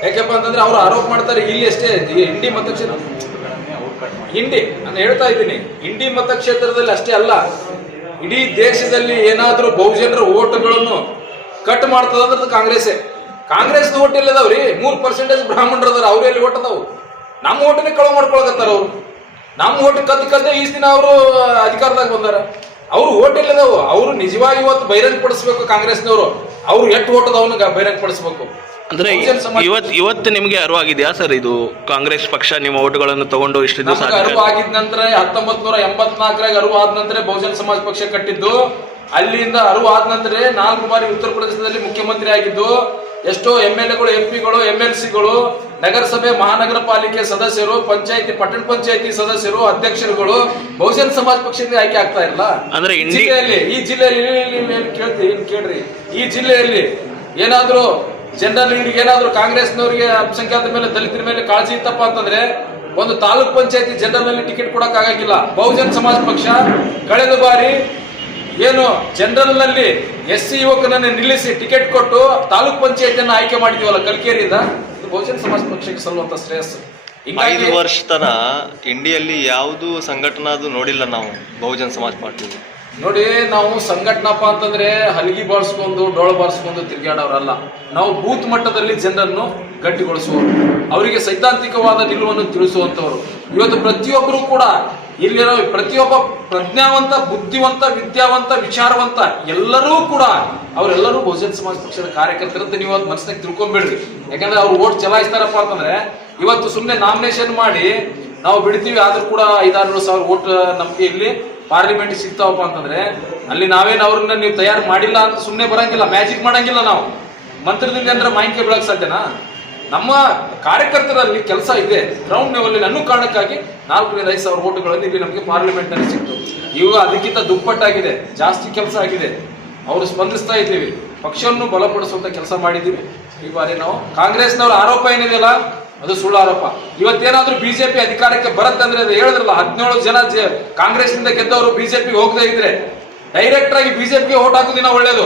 ಯಾಕಪ್ಪ ಅಂತಂದ್ರೆ ಅವರು ಆರೋಪ ಮಾಡ್ತಾರೆ ಇಲ್ಲಿ ಅಷ್ಟೇ ಇಂಡಿ ಮತಕ್ಷೇತ್ರ ಇಂಡಿ ನಾನು ಹೇಳ್ತಾ ಇದ್ದೀನಿ, ಇಂಡಿ ಮತಕ್ಷೇತ್ರದಲ್ಲಿ ಅಷ್ಟೇ ಅಲ್ಲ, ಇಡೀ ದೇಶದಲ್ಲಿ ಏನಾದ್ರೂ ಬಹುಜನರ ಓಟ್ಗಳನ್ನು ಕಟ್ ಮಾಡ್ತದಂದ್ರೆ ಕಾಂಗ್ರೆಸ್ಸೇ. ಕಾಂಗ್ರೆಸ್ ಓಟ್ ಎಲ್ಲದಾವ್ರಿ 3% ಬ್ರಾಹ್ಮಣರದಾರ, ಅವ್ರು ಎಲ್ಲಿ ಓಟ್ ಅದಾವು? ನಮ್ಮ ಓಟನ್ನೇ ಕಳವು ಮಾಡ್ಕೊಳಕತ್ತಾರ ಅವ್ರು. ನಮ್ಮ ಓಟ್ ಕದ್ದೆ ಈ ದಿನ ಅವರು ಅಧಿಕಾರದಾಗ ಬಂದಾರ. ಅವ್ರು ಓಟ್ ಎಲ್ಲದಾವು? ಅವರು ನಿಜವಾಗಿ ಇವತ್ತು ಬಹಿರಂಗ ಪಡಿಸ್ಬೇಕು ಕಾಂಗ್ರೆಸ್ನವರು, ಅವ್ರು ಎಷ್ಟು ಓಟ್ ಅದಾವನ್ನ ಬಹಿರಂಗ ಪಡಿಸ್ಬೇಕು. ಅಂದ್ರೆ ಇವತ್ತು ನಿಮ್ಗೆ ಅರಿವಾಗಿದೆಯಾ ಸರ್ ಇದು ಕಾಂಗ್ರೆಸ್ ಪಕ್ಷ ನಿಮ್ಮ ಓಟುಗಳನ್ನು ತಗೊಂಡು ಇಷ್ಟು ದಿವಸ ಅರಿವು ಆಗಿದ ನಂತರ 1984 ಅರಿವು ಆದ ನಂತರ ಬಹುಜನ ಸಮಾಜ ಪಕ್ಷ ಕಟ್ಟಿದ್ದು. ಅಲ್ಲಿಂದ ಅರಿವು ಆದ ನಂತರ 4 ಬಾರಿ ಉತ್ತರ ಪ್ರದೇಶದಲ್ಲಿ ಮುಖ್ಯಮಂತ್ರಿ ಆಗಿದ್ದು. ಎಷ್ಟೋ MLAಗಳು, MP ಗಳು, MLCಗಳು, ನಗರಸಭೆ, ಮಹಾನಗರ ಪಾಲಿಕೆ ಸದಸ್ಯರು, ಪಂಚಾಯತಿ, ಪಟ್ಟಣ ಪಂಚಾಯತಿ ಸದಸ್ಯರು, ಅಧ್ಯಕ್ಷರುಗಳು ಬಹುಜನ ಸಮಾಜ ಪಕ್ಷದಿಂದ ಆಯ್ಕೆ ಆಗ್ತಾ ಇಲ್ಲ. ಅಂದ್ರೆ ಈ ಜಿಲ್ಲೆಯಲ್ಲಿ ಕೇಳ್ರಿ, ಈ ಜಿಲ್ಲೆಯಲ್ಲಿ ಏನಾದ್ರೂ ಜನರಲ್ ಲೀಡ್ಗೆ ಏನಾದ್ರು ಕಾಂಗ್ರೆಸ್ನವರಿಗೆ ಅಲ್ಪಸಂಖ್ಯಾತರ ಮೇಲೆ, ದಲಿತರ ಮೇಲೆ ಕಾಳಜಿ ಇತ್ತಪ್ಪ ಅಂತಂದ್ರೆ ಒಂದು ತಾಲೂಕ್ ಪಂಚಾಯತಿ ಜನರಲ್ ನಲ್ಲಿ ಟಿಕೆಟ್ ಕೊಡಕ್ ಆಗಂಗಿಲ್ಲ. ಬಹುಜನ ಸಮಾಜ ಪಕ್ಷ ಕಳೆದ ಬಾರಿ ಏನು ಜನರಲ್ ನಲ್ಲಿ SC ಯುವಕನನ್ನು ನಿಲ್ಲಿಸಿ ಟಿಕೆಟ್ ಕೊಟ್ಟು ತಾಲೂಕ್ ಪಂಚಾಯತಿಯನ್ನು ಆಯ್ಕೆ ಮಾಡಿದೀವಲ್ಲ ಕಲ್ಕೇರಿಯಿಂದ, ಇದು ಬಹುಜನ ಸಮಾಜ ಪಕ್ಷಕ್ಕೆ ಸಲ್ಲುವಂತ ಶ್ರೇಯಸ್ಸು. 5 ವರ್ಷ ತನ ಇಂಡಿಯಲ್ಲಿ ಯಾವುದು ಸಂಘಟನಾದು ನೋಡಿಲ್ಲ ನಾವು ಬಹುಜನ ಸಮಾಜ ಪಾರ್ಟಿ. ನೋಡಿ, ನಾವು ಸಂಘಟನಪ್ಪ ಅಂತಂದ್ರೆ ಹಲಗಿ ಬಾರಿಸ್ಕೊಂಡು ಡೋಳ ಬಾರಿಸ್ಕೊಂಡು ತಿರ್ಗಾಡೋರಲ್ಲ. ನಾವು ಬೂತ್ ಮಟ್ಟದಲ್ಲಿ ಜನರನ್ನು ಗಟ್ಟಿಗೊಳಿಸುವವರು, ಅವರಿಗೆ ಸೈದ್ಧಾಂತಿಕವಾದ ನಿಲುವನ್ನು ತಿಳಿಸುವಂತವರು. ಇವತ್ತು ಪ್ರತಿಯೊಬ್ಬರು ಕೂಡ ಇಲ್ಲಿರೋ ಪ್ರತಿಯೊಬ್ಬ ಪ್ರಜ್ಞಾವಂತ, ಬುದ್ಧಿವಂತ, ವಿದ್ಯಾವಂತ, ವಿಚಾರವಂತ ಎಲ್ಲರೂ ಕೂಡ ಅವರೆಲ್ಲರೂ ಬಹುಜನ ಸಮಾಜ ಪಕ್ಷದ ಕಾರ್ಯಕರ್ತರಂತ ನೀವು ಅದು ಮನಸ್ಸಿನಾಗ ತಿಳ್ಕೊಂಡ್ಬಿಡ್ರಿ. ಯಾಕಂದ್ರೆ ಅವ್ರು ಓಟ್ ಚಲಾಯಿಸ್ತಾರಪ್ಪ ಅಂತಂದ್ರೆ ಇವತ್ತು ಸುಮ್ಮನೆ ನಾಮಿನೇಷನ್ ಮಾಡಿ ನಾವು ಬಿಡ್ತೀವಿ, ಆದ್ರೂ ಕೂಡ 5-6 ಸಾವಿರ ಓಟ್ ನಮ್ಗೆ ಇಲ್ಲಿ ಪಾರ್ಲಿಮೆಂಟ್ ಸಿಗ್ತಾವಪ್ಪ ಅಂತಂದ್ರೆ ಅಲ್ಲಿ ನಾವೇನು ಅವ್ರನ್ನ ನೀವು ತಯಾರು ಮಾಡಿಲ್ಲ ಅಂತ ಸುಮ್ಮನೆ ಬರಂಗಿಲ್ಲ, ಮ್ಯಾಜಿಕ್ ಮಾಡಂಗಿಲ್ಲ. ನಾವು ಮಂತ್ರದಿಂದ ಅಂದ್ರೆ ಮಾಹಿತಿ ಬೆಳಕ್ ಸಾಧ್ಯನಾ? ನಮ್ಮ ಕಾರ್ಯಕರ್ತರಲ್ಲಿ ಕೆಲಸ ಇದೆ ಗ್ರೌಂಡ್ ಲೆವೆಲ್. ಅನ್ನೋ ಕಾರಣಕ್ಕಾಗಿ 4-5 ಸಾವಿರ ಓಟುಗಳಲ್ಲಿ ಇಲ್ಲಿ ನಮಗೆ ಪಾರ್ಲಿಮೆಂಟ್ ಅಲ್ಲಿ ಸಿಕ್ತು. ಇವಾಗ ಅದಕ್ಕಿಂತ ದುಪ್ಪಟ್ಟಾಗಿದೆ, ಜಾಸ್ತಿ ಕೆಲಸ ಆಗಿದೆ. ಅವರು ಸ್ಪಂದಿಸ್ತಾ ಇದ್ದೀವಿ, ಪಕ್ಷವನ್ನು ಬಲಪಡಿಸುವಂತ ಕೆಲಸ ಮಾಡಿದ್ದೀವಿ. ಈ ಬಾರಿ ನಾವು ಕಾಂಗ್ರೆಸ್ನವ್ರ ಆರೋಪ ಏನಿದೆಯಲ್ಲ ಅದು ಸುಳ್ಳು ಆರೋಪ. ಇವತ್ತೇನಾದ್ರೂ ಬಿಜೆಪಿ ಅಧಿಕಾರಕ್ಕೆ ಬರತ್ತಂದ್ರೆ ಅದು ಹೇಳಿದ್ರಲ್ಲ, 17 ಜನ ಕಾಂಗ್ರೆಸ್ ನಿಂದ ಗೆದ್ದವರು ಬಿಜೆಪಿಗೆ ಹೋಗದೆ ಇದ್ರೆ ಡೈರೆಕ್ಟ್ ಆಗಿ ಬಿಜೆಪಿಗೆ ಓಟ್ ಹಾಕೋದಿನ ಒಳ್ಳೇದು.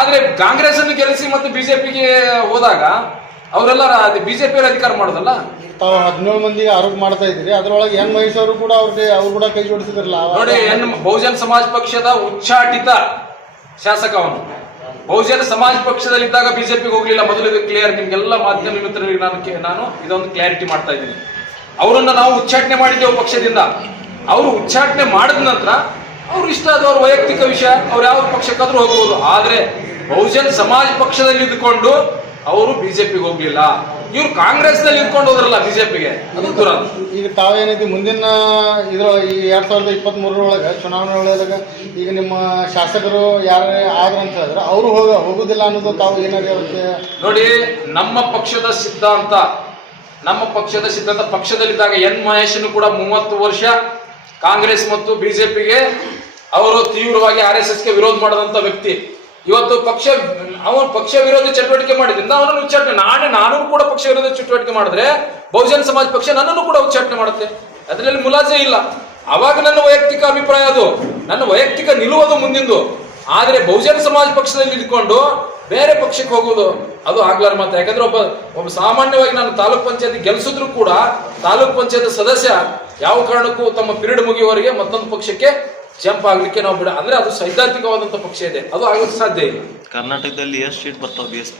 ಆದ್ರೆ ಕಾಂಗ್ರೆಸ್ ಅನ್ನು ಗೆಲ್ಲಿಸಿ ಮತ್ತೆ ಬಿಜೆಪಿಗೆ ಹೋದಾಗ ಅವರೆಲ್ಲ ಬಿಜೆಪಿ ಅಧಿಕಾರ ಮಾಡೋದಲ್ಲ. ತಾವು 17 ಮಂದಿಗೆ ಆರೋಪ ಮಾಡ್ತಾ ಇದ್ರಿ, ಅದ್ರೊಳಗೆ ಎನ್ ಮಹೇಶ್ ಅವರು ಕೂಡ ಅವ್ರು ಕೂಡ ಕೈ ಜೋಡಿಸಿದ್ರಲ್ಲ. ನೋಡಿ, ಬಹುಜನ ಸಮಾಜ ಪಕ್ಷದ ಉಚ್ಚಾಟಿತ ಶಾಸಕ ಅವನು. ಬಹುಜನ ಸಮಾಜ ಪಕ್ಷದಲ್ಲಿದ್ದಾಗ ಬಿಜೆಪಿಗೆ ಹೋಗ್ಲಿಲ್ಲ. ಮೊದಲು ಕ್ಲಿಯರ್, ನಿಮ್ಗೆಲ್ಲ ಮಾಧ್ಯಮ ಮಿತ್ರರಿಗೆ ನಾನು ಇದೊಂದು ಕ್ಲಾರಿಟಿ ಮಾಡ್ತಾ ಇದ್ದೀನಿ. ಅವರನ್ನ ನಾವು ಉಚ್ಚಾಟನೆ ಮಾಡಿದ್ದೇವೆ ಪಕ್ಷದಿಂದ. ಅವರು ಉಚ್ಚಾಟನೆ ಮಾಡಿದ ನಂತರ ಅವ್ರು ಇಷ್ಟ ಆದವ್ರ ವೈಯಕ್ತಿಕ ವಿಷಯ, ಅವ್ರು ಯಾವ ಪಕ್ಷಕ್ಕಾದ್ರೂ ಹೋಗ್ಬೋದು. ಆದ್ರೆ ಬಹುಜನ ಸಮಾಜ ಪಕ್ಷದಲ್ಲಿ ಇದ್ಕೊಂಡು ಅವರು ಬಿಜೆಪಿಗೆ ಹೋಗ್ಲಿಲ್ಲ. ಇವ್ರು ಕಾಂಗ್ರೆಸ್ ನಲ್ಲಿ ಇದ್ಕೊಂಡು ಹೋದ್ರಲ್ಲ ಬಿಜೆಪಿಗೆ, ಅದು ದೂರ. ಈಗ ತಾವೇನೈತಿ ಮುಂದಿನ ಇದ್ರೊಳಗೆ ಈ 2023 ಚುನಾವಣೆ ಒಳಗ ಈಗ ನಿಮ್ಮ ಶಾಸಕರು ಯಾರೇ ಆದ್ರು ಅಂತ ಹೇಳಿದ್ರೆ ಅವರು ಹೋಗುದಿಲ್ಲ ಅನ್ನೋದು ತಾವು ಏನಾದ್ರು ನೋಡಿ, ನಮ್ಮ ಪಕ್ಷದ ಸಿದ್ಧಾಂತ ಪಕ್ಷದಲ್ಲಿದ್ದಾಗ ಎನ್ ಮಹೇಶನ್ ಕೂಡ 30 ವರ್ಷ ಕಾಂಗ್ರೆಸ್ ಮತ್ತು ಬಿಜೆಪಿಗೆ ಅವರು ತೀವ್ರವಾಗಿ RSSಗೆ ವಿರೋಧ ಮಾಡದಂತ ವ್ಯಕ್ತಿ. ಇವತ್ತು ಪಕ್ಷ ಅವನು ಪಕ್ಷ ವಿರೋಧಿ ಚಟುವಟಿಕೆ ಮಾಡಿದ್ರಿಂದ ಅವನನ್ನು ಉಚ್ಚಾಟನೆ ನಾನು ಕೂಡ ಪಕ್ಷ ವಿರೋಧಿ ಚಟುವಟಿಕೆ ಮಾಡಿದ್ರೆ ಬಹುಜನ ಸಮಾಜ ಪಕ್ಷ ನನ್ನನ್ನು ಕೂಡ ಉಚ್ಚಾಟನೆ ಮಾಡುತ್ತೆ. ಅದರಲ್ಲಿ ಮುಲಾಜೆ ಇಲ್ಲ. ಅವಾಗ ನನ್ನ ವೈಯಕ್ತಿಕ ಅಭಿಪ್ರಾಯ, ಅದು ನನ್ನ ವೈಯಕ್ತಿಕ ನಿಲುವುದು ಮುಂದಿಂದು. ಆದ್ರೆ ಬಹುಜನ ಸಮಾಜ ಪಕ್ಷದಲ್ಲಿ ಇದ್ಕೊಂಡು ಬೇರೆ ಪಕ್ಷಕ್ಕೆ ಹೋಗೋದು ಅದು ಆಗ್ಲಾರ ಮಾತು. ಯಾಕಂದ್ರೆ ಒಬ್ಬ ಸಾಮಾನ್ಯವಾಗಿ ನಾನು ತಾಲೂಕ್ ಪಂಚಾಯತಿ ಗೆಲ್ಸಿದ್ರು ಕೂಡ ತಾಲೂಕ್ ಪಂಚಾಯತ್ ಸದಸ್ಯ ಯಾವ ಕಾರಣಕ್ಕೂ ತಮ್ಮ ಪಿರಿಯಡ್ ಮುಗಿಯುವವರೆಗೆ ಮತ್ತೊಂದು ಪಕ್ಷಕ್ಕೆ ಜಂಪ್ ಆಗ್ಲಿಕ್ಕೆ ನಾವು ಬಿಡ, ಅಂದ್ರೆ ಅದು ಸೈದ್ಧಾಂತಿಕವಾದಂತ ಪಕ್ಷ ಇದೆ, ಅದು ಆಗೋದು ಸಾಧ್ಯ ಇಲ್ಲ. ಕರ್ನಾಟಕದಲ್ಲಿ ಎಷ್ಟು ಸೀಟ್ ಬರ್ತಾವ BSP?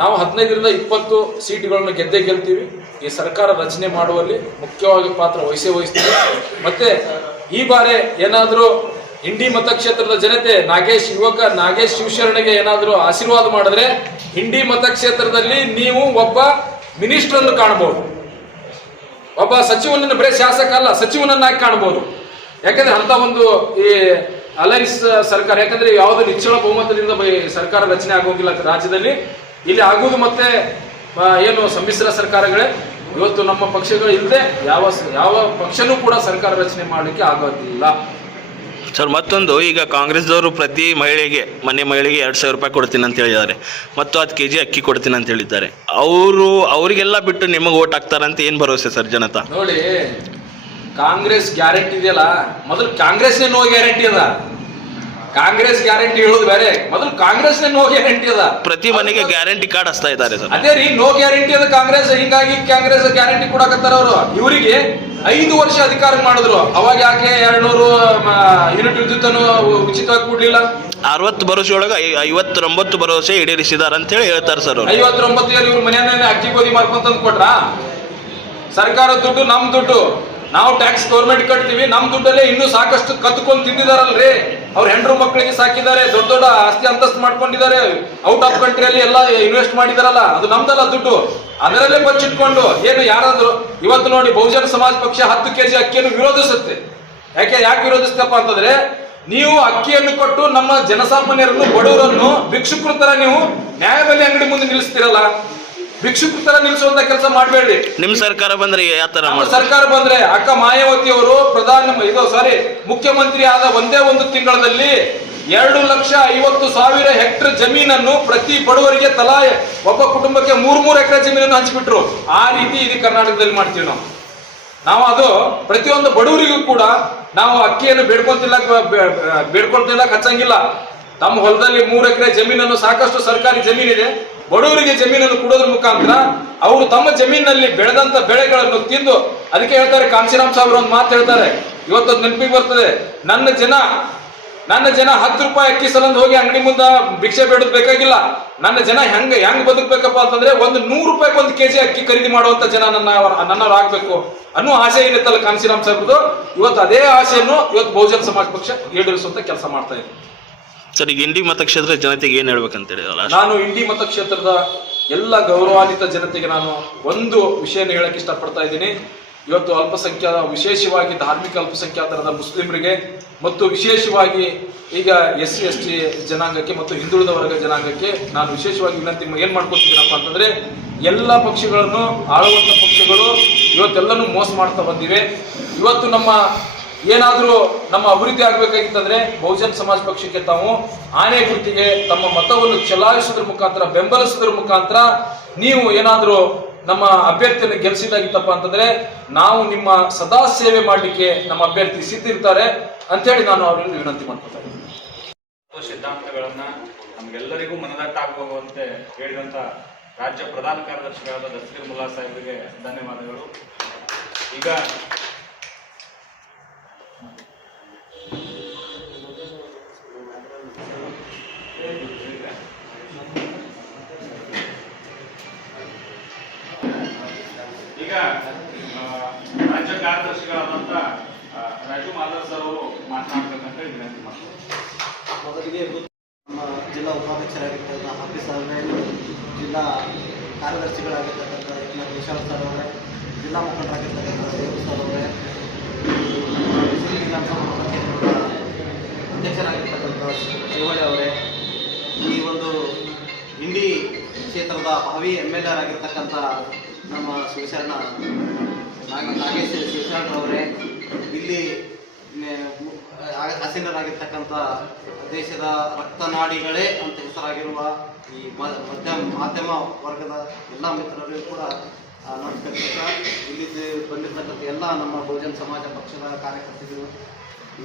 ನಾವು 15ರಿಂದ 20 ಸೀಟ್ಗಳನ್ನು ಗೆಲ್ತೀವಿ. ಈ ಸರ್ಕಾರ ರಚನೆ ಮಾಡುವಲ್ಲಿ ಮುಖ್ಯವಾಗಿ ಪಾತ್ರ ವಹಿಸ್ತೀವಿ. ಮತ್ತೆ ಈ ಬಾರಿ ಏನಾದ್ರೂ ಇಂಡಿ ಮತಕ್ಷೇತ್ರದ ಜನತೆ ನಾಗೇಶ್ ಶಿವಶರಣಗೆ ಏನಾದ್ರೂ ಆಶೀರ್ವಾದ ಮಾಡಿದ್ರೆ ಇಂಡಿ ಮತಕ್ಷೇತ್ರದಲ್ಲಿ ನೀವು ಒಬ್ಬ ಮಿನಿಸ್ಟರ್ ಅನ್ನು ಕಾಣಬಹುದು, ಒಬ್ಬ ಸಚಿವನನ್ನು, ಬರೇ ಶಾಸಕ ಅಲ್ಲ ಸಚಿವನನ್ನಾಗಿ ಕಾಣಬಹುದು. ಯಾಕಂದ್ರೆ ಅಂತ ಒಂದು ಈ ಅಲೈನ್ಸ್ ಸರ್ಕಾರ, ಯಾಕಂದ್ರೆ ಯಾವುದು ನಿಚ್ಚಳ ಬಹುಮತದಿಂದ ಸರ್ಕಾರ ರಚನೆ ಆಗೋಗಿಲ್ಲ ರಾಜ್ಯದಲ್ಲಿ, ಇಲ್ಲಿ ಆಗುವುದು ಮತ್ತೆ ಏನು ಸಮ್ಮಿಶ್ರ ಸರ್ಕಾರಗಳೇ. ಇವತ್ತು ನಮ್ಮ ಪಕ್ಷಗಳು ಇಲ್ಲದೆ ಯಾವ ಪಕ್ಷನೂ ಕೂಡ ಸರ್ಕಾರ ರಚನೆ ಮಾಡಲಿಕ್ಕೆ ಆಗೋದಿಲ್ಲ. ಸರ್, ಮತ್ತೊಂದು, ಈಗ ಕಾಂಗ್ರೆಸ್ದವರು ಪ್ರತಿ ಮಹಿಳೆಗೆ 2,000 ರೂಪಾಯಿ ಕೊಡ್ತೀನಿ ಅಂತ ಹೇಳಿದ್ದಾರೆ, ಮತ್ತು 10 kg ಅಕ್ಕಿ ಕೊಡ್ತೀನಿ ಅಂತ ಹೇಳಿದ್ದಾರೆ. ಅವರಿಗೆಲ್ಲ ಬಿಟ್ಟು ನಿಮಗೆ ಓಟ್ ಹಾಕ್ತಾರಂತ ಏನು ಭರವಸೆ ಸರ್ ಜನತಾ? ನೋಡಿ, ಕಾಂಗ್ರೆಸ್ ಗ್ಯಾರಂಟಿ ಇದೆಯಲ್ಲ, ಮೊದಲು ಕಾಂಗ್ರೆಸ್ನೇ ನೋ ಗ್ಯಾರಂಟಿ ಅದ. ಕಾಂಗ್ರೆಸ್ ಗ್ಯಾರಂಟಿ ಹೇಳೋದು ಬೇರೆ, ಮೊದಲು ಕಾಂಗ್ರೆಸ್ನೇ ನೋ ಗ್ಯಾರಂಟಿ ಅದ. ಪ್ರತಿ ಮನೆಗೆ ಗ್ಯಾರಂಟಿ ಕಾರ್ಡ್ ಹಚ್ತಾ ಇದ್ದಾರೆ ಸರ್. ಅದೇ ರೀ, ನೋ ಗ್ಯಾರಂಟಿ ಅದ ಕಾಂಗ್ರೆಸ್. ಹಿಂಗಾಗಿ ಕಾಂಗ್ರೆಸ್ ಗ್ಯಾರಂಟಿ ಕೊಡಕತ್ತಾರ ಅವರು. ಇವರಿಗೆ 5 ವರ್ಷ ಅಧಿಕಾರ ಮಾಡಿದ್ರು, ಅವಾಗ ಯಾಕೆ 200 ಯೂನಿಟ್ ವಿದ್ಯುತ್ ಉಚಿತವಾಗಿ ಕೊಡ್ಲಿಲ್ಲ? 60 ಭರವಸೆ ಒಳಗೆ 59 ಭರವಸೆ ಈಡೇರಿಸಿದಾರೆ ಅಂತ ಹೇಳಿ ಹೇಳ್ತಾರೆ ಸರ್. 59 ಇವ್ರ ಮನೆಯನ್ನೇ ಅಕ್ಕಿ ಗೋಧಿ ಮಾರ್ಕೊಂತಂದು ಕೊಟ್ರ? ಸರ್ಕಾರದ ದುಡ್ಡು, ನಮ್ ದುಡ್ಡು, ನಾವು ಟ್ಯಾಕ್ಸ್ ಗೌರ್ಮೆಂಟ್ ಕಟ್ತೀವಿ, ನಮ್ ದುಡ್ಡಲ್ಲೇ ಇನ್ನೂ ಸಾಕಷ್ಟು ಕತ್ಕೊಂಡು ತಿಂದಿದಾರಲ್ರಿ. ಅವ್ರ ಹೆಂಡ್ರು ಮಕ್ಕಳಿಗೆ ಸಾಕಿದ್ದಾರೆ, ದೊಡ್ಡ ಆಸ್ತಿ ಅಂತಸ್ತು ಮಾಡ್ಕೊಂಡಿದ್ದಾರೆ, ಔಟ್ ಆಫ್ ಕಂಟ್ರಿಯಲ್ಲಿ ಎಲ್ಲ ಇನ್ವೆಸ್ಟ್ ಮಾಡಿದಾರಲ್ಲ, ಅದು ನಮ್ದಲ್ಲ ದುಡ್ಡು. ಅದರಲ್ಲೇ ಬಚ್ಚಿಟ್ಕೊಂಡು ಏನು ಯಾರಾದ್ರು ಇವತ್ತು ನೋಡಿ, ಬಹುಜನ ಸಮಾಜ ಪಕ್ಷ 10 kg ಅಕ್ಕಿಯನ್ನು ವಿರೋಧಿಸುತ್ತೆ. ಯಾಕೆ ವಿರೋಧಿಸ್ತಪ್ಪ ಅಂತಂದ್ರೆ, ನೀವು ಅಕ್ಕಿಯನ್ನು ಕೊಟ್ಟು ನಮ್ಮ ಜನಸಾಮಾನ್ಯರನ್ನು, ಬಡವರನ್ನು ಭಿಕ್ಷುಕರ ತರ ನೀವು ನ್ಯಾಯಬೆಲೆ ಅಂಗಡಿ ಮುಂದೆ ನಿಲ್ಲಿಸ್ತಿರಲ್ಲ. ಭಿಕ್ಷುಕರ ತರ ನಿಲ್ಲಿಸುವಂತ ಕೆಲಸ ಮಾಡಬೇಡ್ರಿ. ನಿಮ್ ಸರ್ಕಾರ ಬಂದ್ರೆ ಯಾವ ತರ? ಸರ್ಕಾರ ಬಂದ್ರೆ ಅಕ್ಕ ಮಾಯಾವತಿ ಅವರು ಮುಖ್ಯಮಂತ್ರಿ ಆದ ಒಂದೇ ಒಂದು ತಿಂಗಳಲ್ಲಿ 2,50,000 ಹೆಕ್ಟರ್ ಜಮೀನನ್ನು ಪ್ರತಿ ಬಡವರಿಗೆ ತಲಾ ಒಬ್ಬ ಕುಟುಂಬಕ್ಕೆ 3 ಎಕರೆ ಜಮೀನನ್ನು ಹಂಚಿಬಿಟ್ರು. ಆ ರೀತಿ ಇದು ಕರ್ನಾಟಕದಲ್ಲಿ ಮಾಡ್ತೀವಿ ನಾವು. ಅದು ಪ್ರತಿಯೊಂದು ಬಡವರಿಗೂ ಕೂಡ ನಾವು ಅಕ್ಕಿಯನ್ನು ಬೇಡ್ಕೊಳ್ತಿಲ್ಲ, ಹಚ್ಚಂಗಿಲ್ಲ. ತಮ್ಮ ಹೊಲದಲ್ಲಿ 3 ಎಕರೆ ಜಮೀನನ್ನು, ಸಾಕಷ್ಟು ಸರ್ಕಾರಿ ಜಮೀನಿದೆ, ಬಡವರಿಗೆ ಜಮೀನನ್ನು ಕೊಡೋದ್ರ ಮುಖಾಂತರ ಅವರು ತಮ್ಮ ಜಮೀನಿನಲ್ಲಿ ಬೆಳೆದಂತ ಬೆಳೆಗಳನ್ನು ತಿಂದು, ಅದಕ್ಕೆ ಹೇಳ್ತಾರೆ ಕಾಂಶಿರಾಮ್ ಸಾಹೇಬ್ರು ಒಂದು ಮಾತು ಹೇಳ್ತಾರೆ, ಇವತ್ತು ನೆನಪಿಗೆ ಬರ್ತದೆ, ನನ್ನ ಜನ 10 ರೂಪಾಯಿ ಅಕ್ಕಿ ಸಲಂದು ಹೋಗಿ ಅಂಗಡಿ ಮುಂದೆ ಭಿಕ್ಷೆ ಬೇಡೋದು ಬೇಕಾಗಿಲ್ಲ. ನನ್ನ ಜನ ಹೆಂಗ್ ಬದುಕಬೇಕಪ್ಪ ಅಂತಂದ್ರೆ, 100 ರೂಪಾಯಿಗೆ 1 kg ಅಕ್ಕಿ ಖರೀದಿ ಮಾಡುವಂತ ಜನ ನನ್ನವ್ರು ಆಗ್ಬೇಕು ಅನ್ನೋ ಆಸೆ ಏನಿತ್ತಲ್ಲ ಕಾಂಶಿರಾಮ್ ಸಾಹೇಬ್ರದು, ಇವತ್ತು ಅದೇ ಆಸೆಯನ್ನು ಇವತ್ತು ಬಹುಜನ ಸಮಾಜ ಪಕ್ಷ ಈಡೇರಿಸುವಂತ ಕೆಲಸ ಮಾಡ್ತಾ ಇದೆ. ಸರ್, ಈಗ ಇಂಡಿ ಮತಕ್ಷೇತ್ರದ ಜನತೆಗೆ ಏನ್ ಹೇಳ್ಬೇಕಂತ ಹೇಳಿರಲ್ಲ? ನಾನು ಇಂಡಿ ಮತಕ್ಷೇತ್ರದ ಎಲ್ಲ ಗೌರವಾನ್ವಿತ ಜನತೆಗೆ ನಾನು ಒಂದು ವಿಷಯನ ಹೇಳಕ್ ಇಷ್ಟಪಡ್ತಾ ಇದ್ದೀನಿ. ಇವತ್ತು ವಿಶೇಷವಾಗಿ ಧಾರ್ಮಿಕ ಅಲ್ಪಸಂಖ್ಯಾತರಾದ ಮುಸ್ಲಿಮರಿಗೆ ಮತ್ತು ವಿಶೇಷವಾಗಿ ಈಗ SC ST ಜನಾಂಗಕ್ಕೆ ಮತ್ತು ಹಿಂದುಳಿದ ವರ್ಗ ಜನಾಂಗಕ್ಕೆ ನಾನು ವಿಶೇಷವಾಗಿ ವಿನಂತಿ ಏನ್ ಮಾಡ್ಕೊತಿದ್ದೀನಪ್ಪ ಅಂತಂದ್ರೆ, ಎಲ್ಲ ಪಕ್ಷಗಳನ್ನು ಆಳುವಂತ ಪಕ್ಷಗಳು ಇವತ್ತೆಲ್ಲನೂ ಮೋಸ ಮಾಡ್ತಾ ಬಂದಿವೆ. ಇವತ್ತು ಏನಾದರೂ ನಮ್ಮ ಅಭಿವೃದ್ಧಿ ಆಗ್ಬೇಕಾಗಿತ್ತಂದ್ರೆ ಬಹುಜನ ಸಮಾಜ ಪಕ್ಷಕ್ಕೆ ತಾವು ಆನೆ ಗುರುತಿಗೆ ತಮ್ಮ ಮತವನ್ನು ಚಲಾಯಿಸೋದ್ರ ಮುಖಾಂತರ, ಬೆಂಬಲಿಸೋದ್ರ ಮುಖಾಂತರ ನೀವು ಏನಾದರೂ ನಮ್ಮ ಅಭ್ಯರ್ಥಿಯನ್ನು ಗೆಲ್ಲಿಸಿದಾಗಿತ್ತಪ್ಪ ಅಂತಂದ್ರೆ, ನಾವು ನಿಮ್ಮ ಸದಾ ಸೇವೆ ಮಾಡಲಿಕ್ಕೆ ನಮ್ಮ ಅಭ್ಯರ್ಥಿ ಸಿದ್ಧಿರ್ತಾರೆ ಅಂತೇಳಿ ನಾನು ಅವರಲ್ಲಿ ವಿನಂತಿ ಮಾಡ್ಕೊತಾ ಇದ್ದೀನಿ. ಸಿದ್ಧಾಂತಗಳನ್ನ ನಮ್ಗೆಲ್ಲರಿಗೂ ಮನದಟ್ಟಾಗುವಂತೆ ಹೇಳಿದಂತ ರಾಜ್ಯ ಪ್ರಧಾನ ಕಾರ್ಯದರ್ಶಿಗಳಾದ ದಸ್ತಗೀರ್ ಮುಲ್ಲಾ ಸಾಹೇಬರಿಗೆ ಧನ್ಯವಾದಗಳು. ಈಗ ರಾಜ್ಯ ಕಾರ್ಯದರ್ಶಿಗಳಾದಂತ ರಾಜು ಮಾದರ್ ಸರ್ ಅವರು ಮಾತನಾಡಬೇಕಂತ ವಿನಂತಿ ಮಾಡ್ತಾರೆ. ಮೊದಲಿಗೆ ನಮ್ಮ ಜಿಲ್ಲಾ ಉಪಾಧ್ಯಕ್ಷರಾಗಿರ್ತಕ್ಕಂಥ ಹಾಫೀಸ್ ಅವರೇ, ಜಿಲ್ಲಾ ಕಾರ್ಯದರ್ಶಿಗಳಾಗಿರ್ತಕ್ಕಂಥ ವಿಶಾಲ್ ಸರ್ ಅವರೇ, ಜಿಲ್ಲಾ ಮುಖಂಡರಾಗಿರ್ತಕ್ಕಂಥ ದೇವ್ ಸರ್ ಅವರೇ, ಅಧ್ಯಕ್ಷರಾಗಿರ್ತಕ್ಕಂಥ ಶಿವಳ್ಳಿ ಅವರೇ, ಈ ಒಂದು ಇಂಡಿ ಕ್ಷೇತ್ರದ ಭಾವಿ MLA ಆಗಿರ್ತಕ್ಕಂಥ ನಮ್ಮ ನಾಗೇಶ್ ಶಿವಶರಣರವರೇ, ಇಲ್ಲಿ ಆಸೀನರಾಗಿರ್ತಕ್ಕಂಥ ದೇಶದ ರಕ್ತನಾಡಿಗಳೇ ಅಂತ ಹೆಸರಾಗಿರುವ ಈ ಮಾಧ್ಯಮ ವರ್ಗದ ಎಲ್ಲ ಮಿತ್ರರಿಗೂ ಕೂಡ ನಮಸ್ಕರಿಸುತ್ತಾ ಇಲ್ಲಿ ಬಂದಿರತಕ್ಕಂಥ ಎಲ್ಲ ನಮ್ಮ ಬಹುಜನ ಸಮಾಜ ಪಕ್ಷದ ಕಾರ್ಯಕರ್ತರು